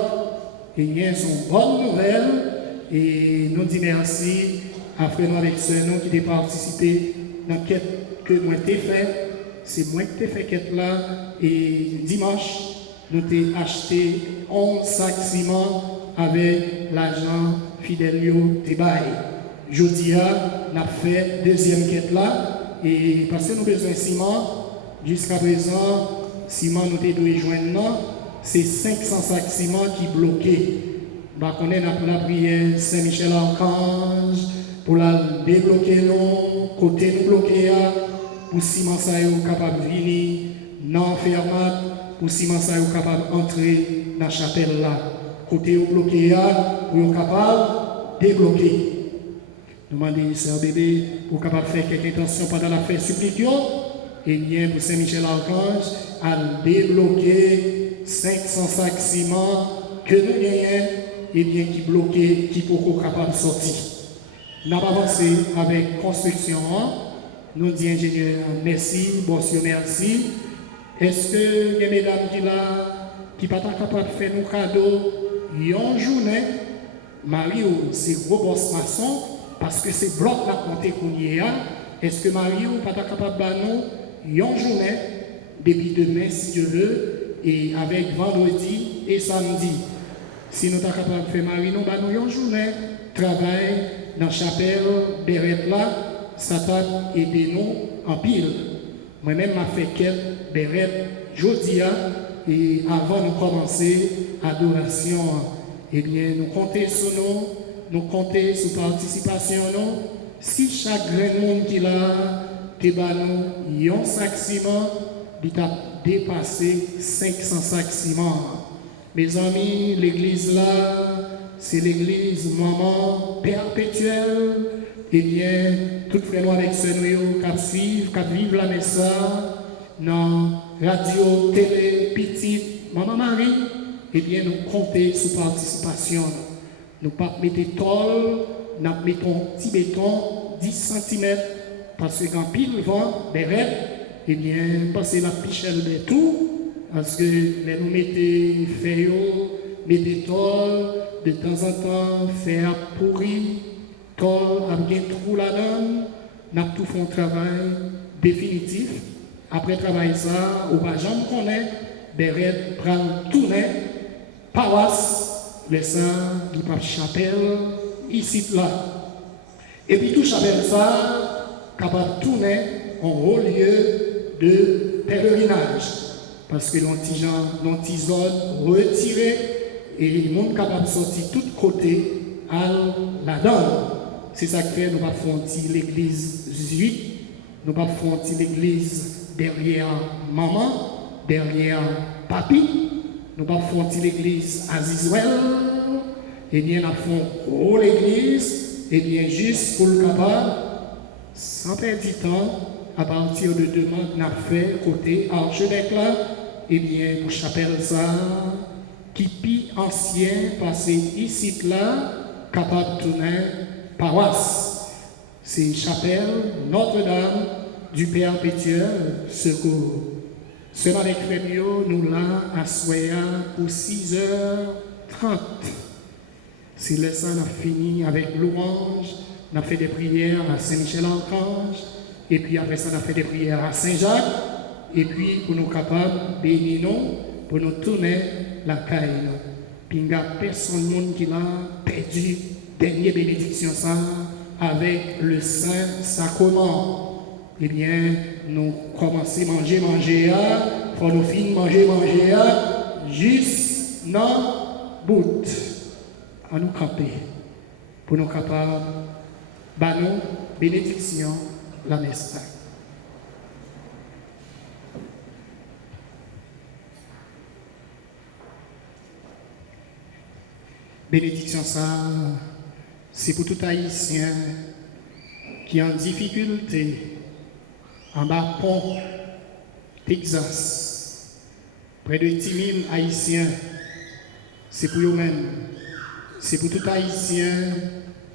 Et bien, c'est une bonne nouvelle, et nous disons merci à frère avec ceux qui ont participé dans la quête que moi j'ai fait. C'est moi qui ai fait quête là, et dimanche, nous avons acheté 11 sacs ciment avec l'argent Fidelio Tebaï. Jeudi, nous avons fait deuxième quête là, et parce que nous avons besoin de ciment, jusqu'à présent, ciment nous avons joindre, c'est 500 sacs ciment qui bloqués. On a la prière Saint-Michel Archange pour la débloquer nous, côté nous bloquer, pour ciment ça capable de venir dans l'enfermade, pour ciment ça capable d'entrer dans la chapelle là. Côté nous bloquer, pour capable de débloquer. Nous demandons, sœur bébé, pour capable de faire quelques intentions pendant la fête supplication, et bien pour Saint-Michel Archange, à débloquer 500 sacs ciment que nous gagnons, et bien qui bloqué, qui pour capable de sortir. Nous avons avancé avec construction. Nous disons ingénieur, merci, monsieur, merci. Est-ce que les mesdames qui là, qui pas capable de faire nos cadeaux, une journée, Mario, c'est gros boss maçon, parce que c'est bloc la compté qu'on y est. Est-ce que Mario pas capable de nous une journée, depuis demain si Dieu veut, et avec vendredi et samedi. Si nous sommes capables de faire Marie, nous avons une journée, travail dans la chapelle, Beret là, Satan aide nous en pile. Moi-même, je fais quelques Beret jeudi, et avant de commencer l'adoration, eh bien, nous comptons sur nous comptons sur la participation. Si chaque grand monde qui l'a, nous un sac ciment, il a dépassé 500 sacs ciment. Mes amis, l'église là, c'est l'église maman perpétuelle. Eh bien, tout frère avec ce noyau qui suivent, qui vivent la messe, dans radio, télé, petite, maman Marie, eh bien, nous comptons sur participation. Nous ne pas mettre tôle, nous mettons petit béton, 10 cm, parce que quand pile vent, Beret, eh bien, passer la pichelle de tout. Parce que nous mettons feuilles, mettons tôle, de temps en temps, faire pourri, tôle, avec un trou là-dedans, nous tout fait un travail définitif. Après travail ça, au pas jamais connaît, Beret prend tourner, paroisse, les saints, du pape chapelle, ici là. Et puis tout chapelle ça, capable de tourner en haut lieu de pèlerinage. Parce que l'anti-zone retiré et le monde capable de sortir de tous côtés à là-dedans. C'est ça que fait, nous ne faisons pas l'église 18, nous ne faisons pas l'église derrière maman, derrière papi, nous ne faisons pas l'église Azizouel, et bien nous faisons l'église, et bien juste pour le capable, sans perdre du temps, à partir de demande qu'on a fait côté archevêque là, et bien pour chapelle ça, qui pi ancien passé ici là, capable de tourner paroisse. C'est chapelle Notre-Dame du Perpétuel Secours. Seulement avec Frémio, nous là à Soya pour 6 heures 30. Si le ça, on a fini avec louange, on a fait des prières à Saint-Michel-Archange, et puis après ça, on a fait des prières à Saint-Jacques, et puis pour nous capables de bénir nous, pour nous tourner la caille. Puis il n'y a personne qui l'a perdu dernière bénédiction ça avec le Saint-Sacrement. Eh bien, nous commençons à manger, pour nous finir manger, juste dans bout. À nous camper, pour nous capables, nous bénédiction, la messe. Bénédiction ça, c'est pour tout Haïtien qui est en difficulté en bas pont, Texas, près de 10 000 Haïtiens, c'est pour eux-mêmes. C'est pour tout Haïtien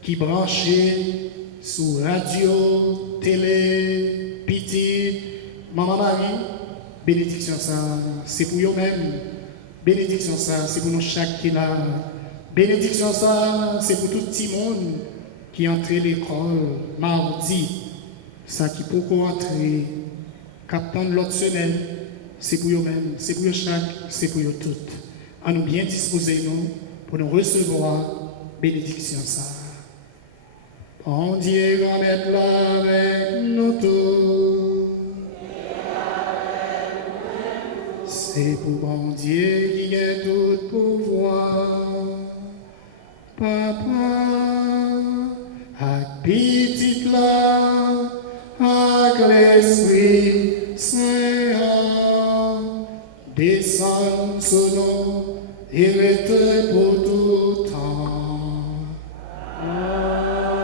qui branché sur radio, télé, petit, maman Marie, bénédiction ça, c'est pour eux-mêmes. Bénédiction ça, c'est pour nous chaque qui est là. Bénédiction ça, c'est pour tout petit monde qui entre l'école mardi. Ça qui peut rentrer, captant l'autre semaine, c'est pour eux-mêmes, c'est pour eux chaque, c'est pour eux toutes. À nous bien disposer nous pour nous recevoir bénédiction ça. Bon Dieu va mettre là avec nous tous. C'est pour bon Dieu qui a tout pouvoir. Papa, à petit là, à l'Esprit Saint, descend son nom et reste pour tout temps. Amen.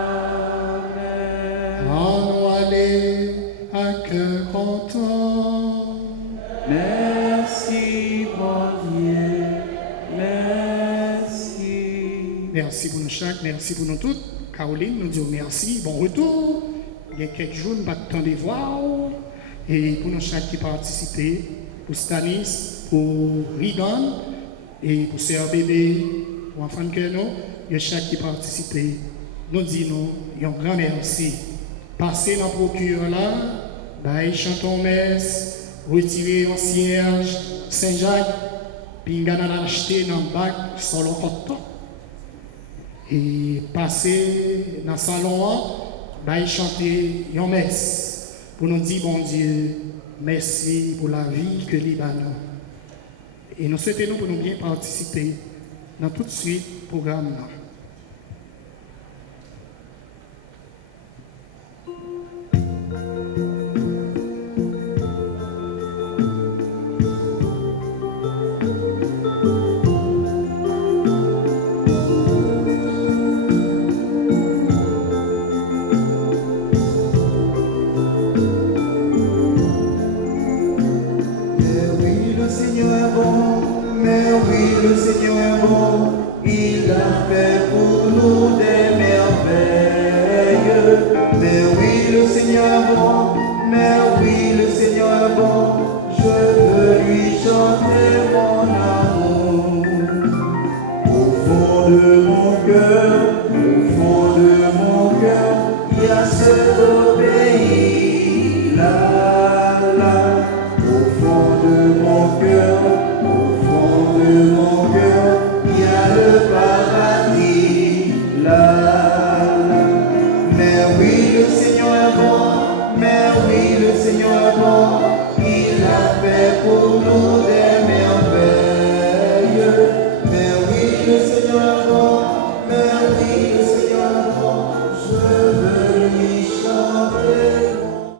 En aller à cœur content. Merci, bon Dieu, merci. Merci pour nous chaque, merci pour nous toutes. Caroline, nous disons merci, bon retour. Il y a quelques jours, nous n'avons pas de voir. Et pour nous chaque qui participent, pour Stanis, pour Rigan, et pour Sœur Bébé, pour enfant de cœur, il y a chaque qui participe. Nous disons un grand merci. Passez dans la procure là, chantons messe, retirer un cierge, Saint-Jacques, puis nous allons acheter dans le bac sur le compte. Et passer dans le salon, chanter une messe pour nous dire, bon Dieu, merci pour la vie que Libanon. Et nous souhaitons pour nous bien participer dans tout de suite programme là. Le Seigneur est bon, il a fait pour nous des merveilles. Mais oui, le Seigneur est bon, mais oui, le Seigneur est bon, je veux lui chanter mon amour. Au fond de mon cœur, il y a ce beau pays là, là. Au fond de mon cœur, il y a le paradis là, là. Mais oui, le Seigneur est bon, mais oui, le Seigneur est bon, il a fait pour nous des merveilles. Mais oui, le Seigneur est bon, mais oui.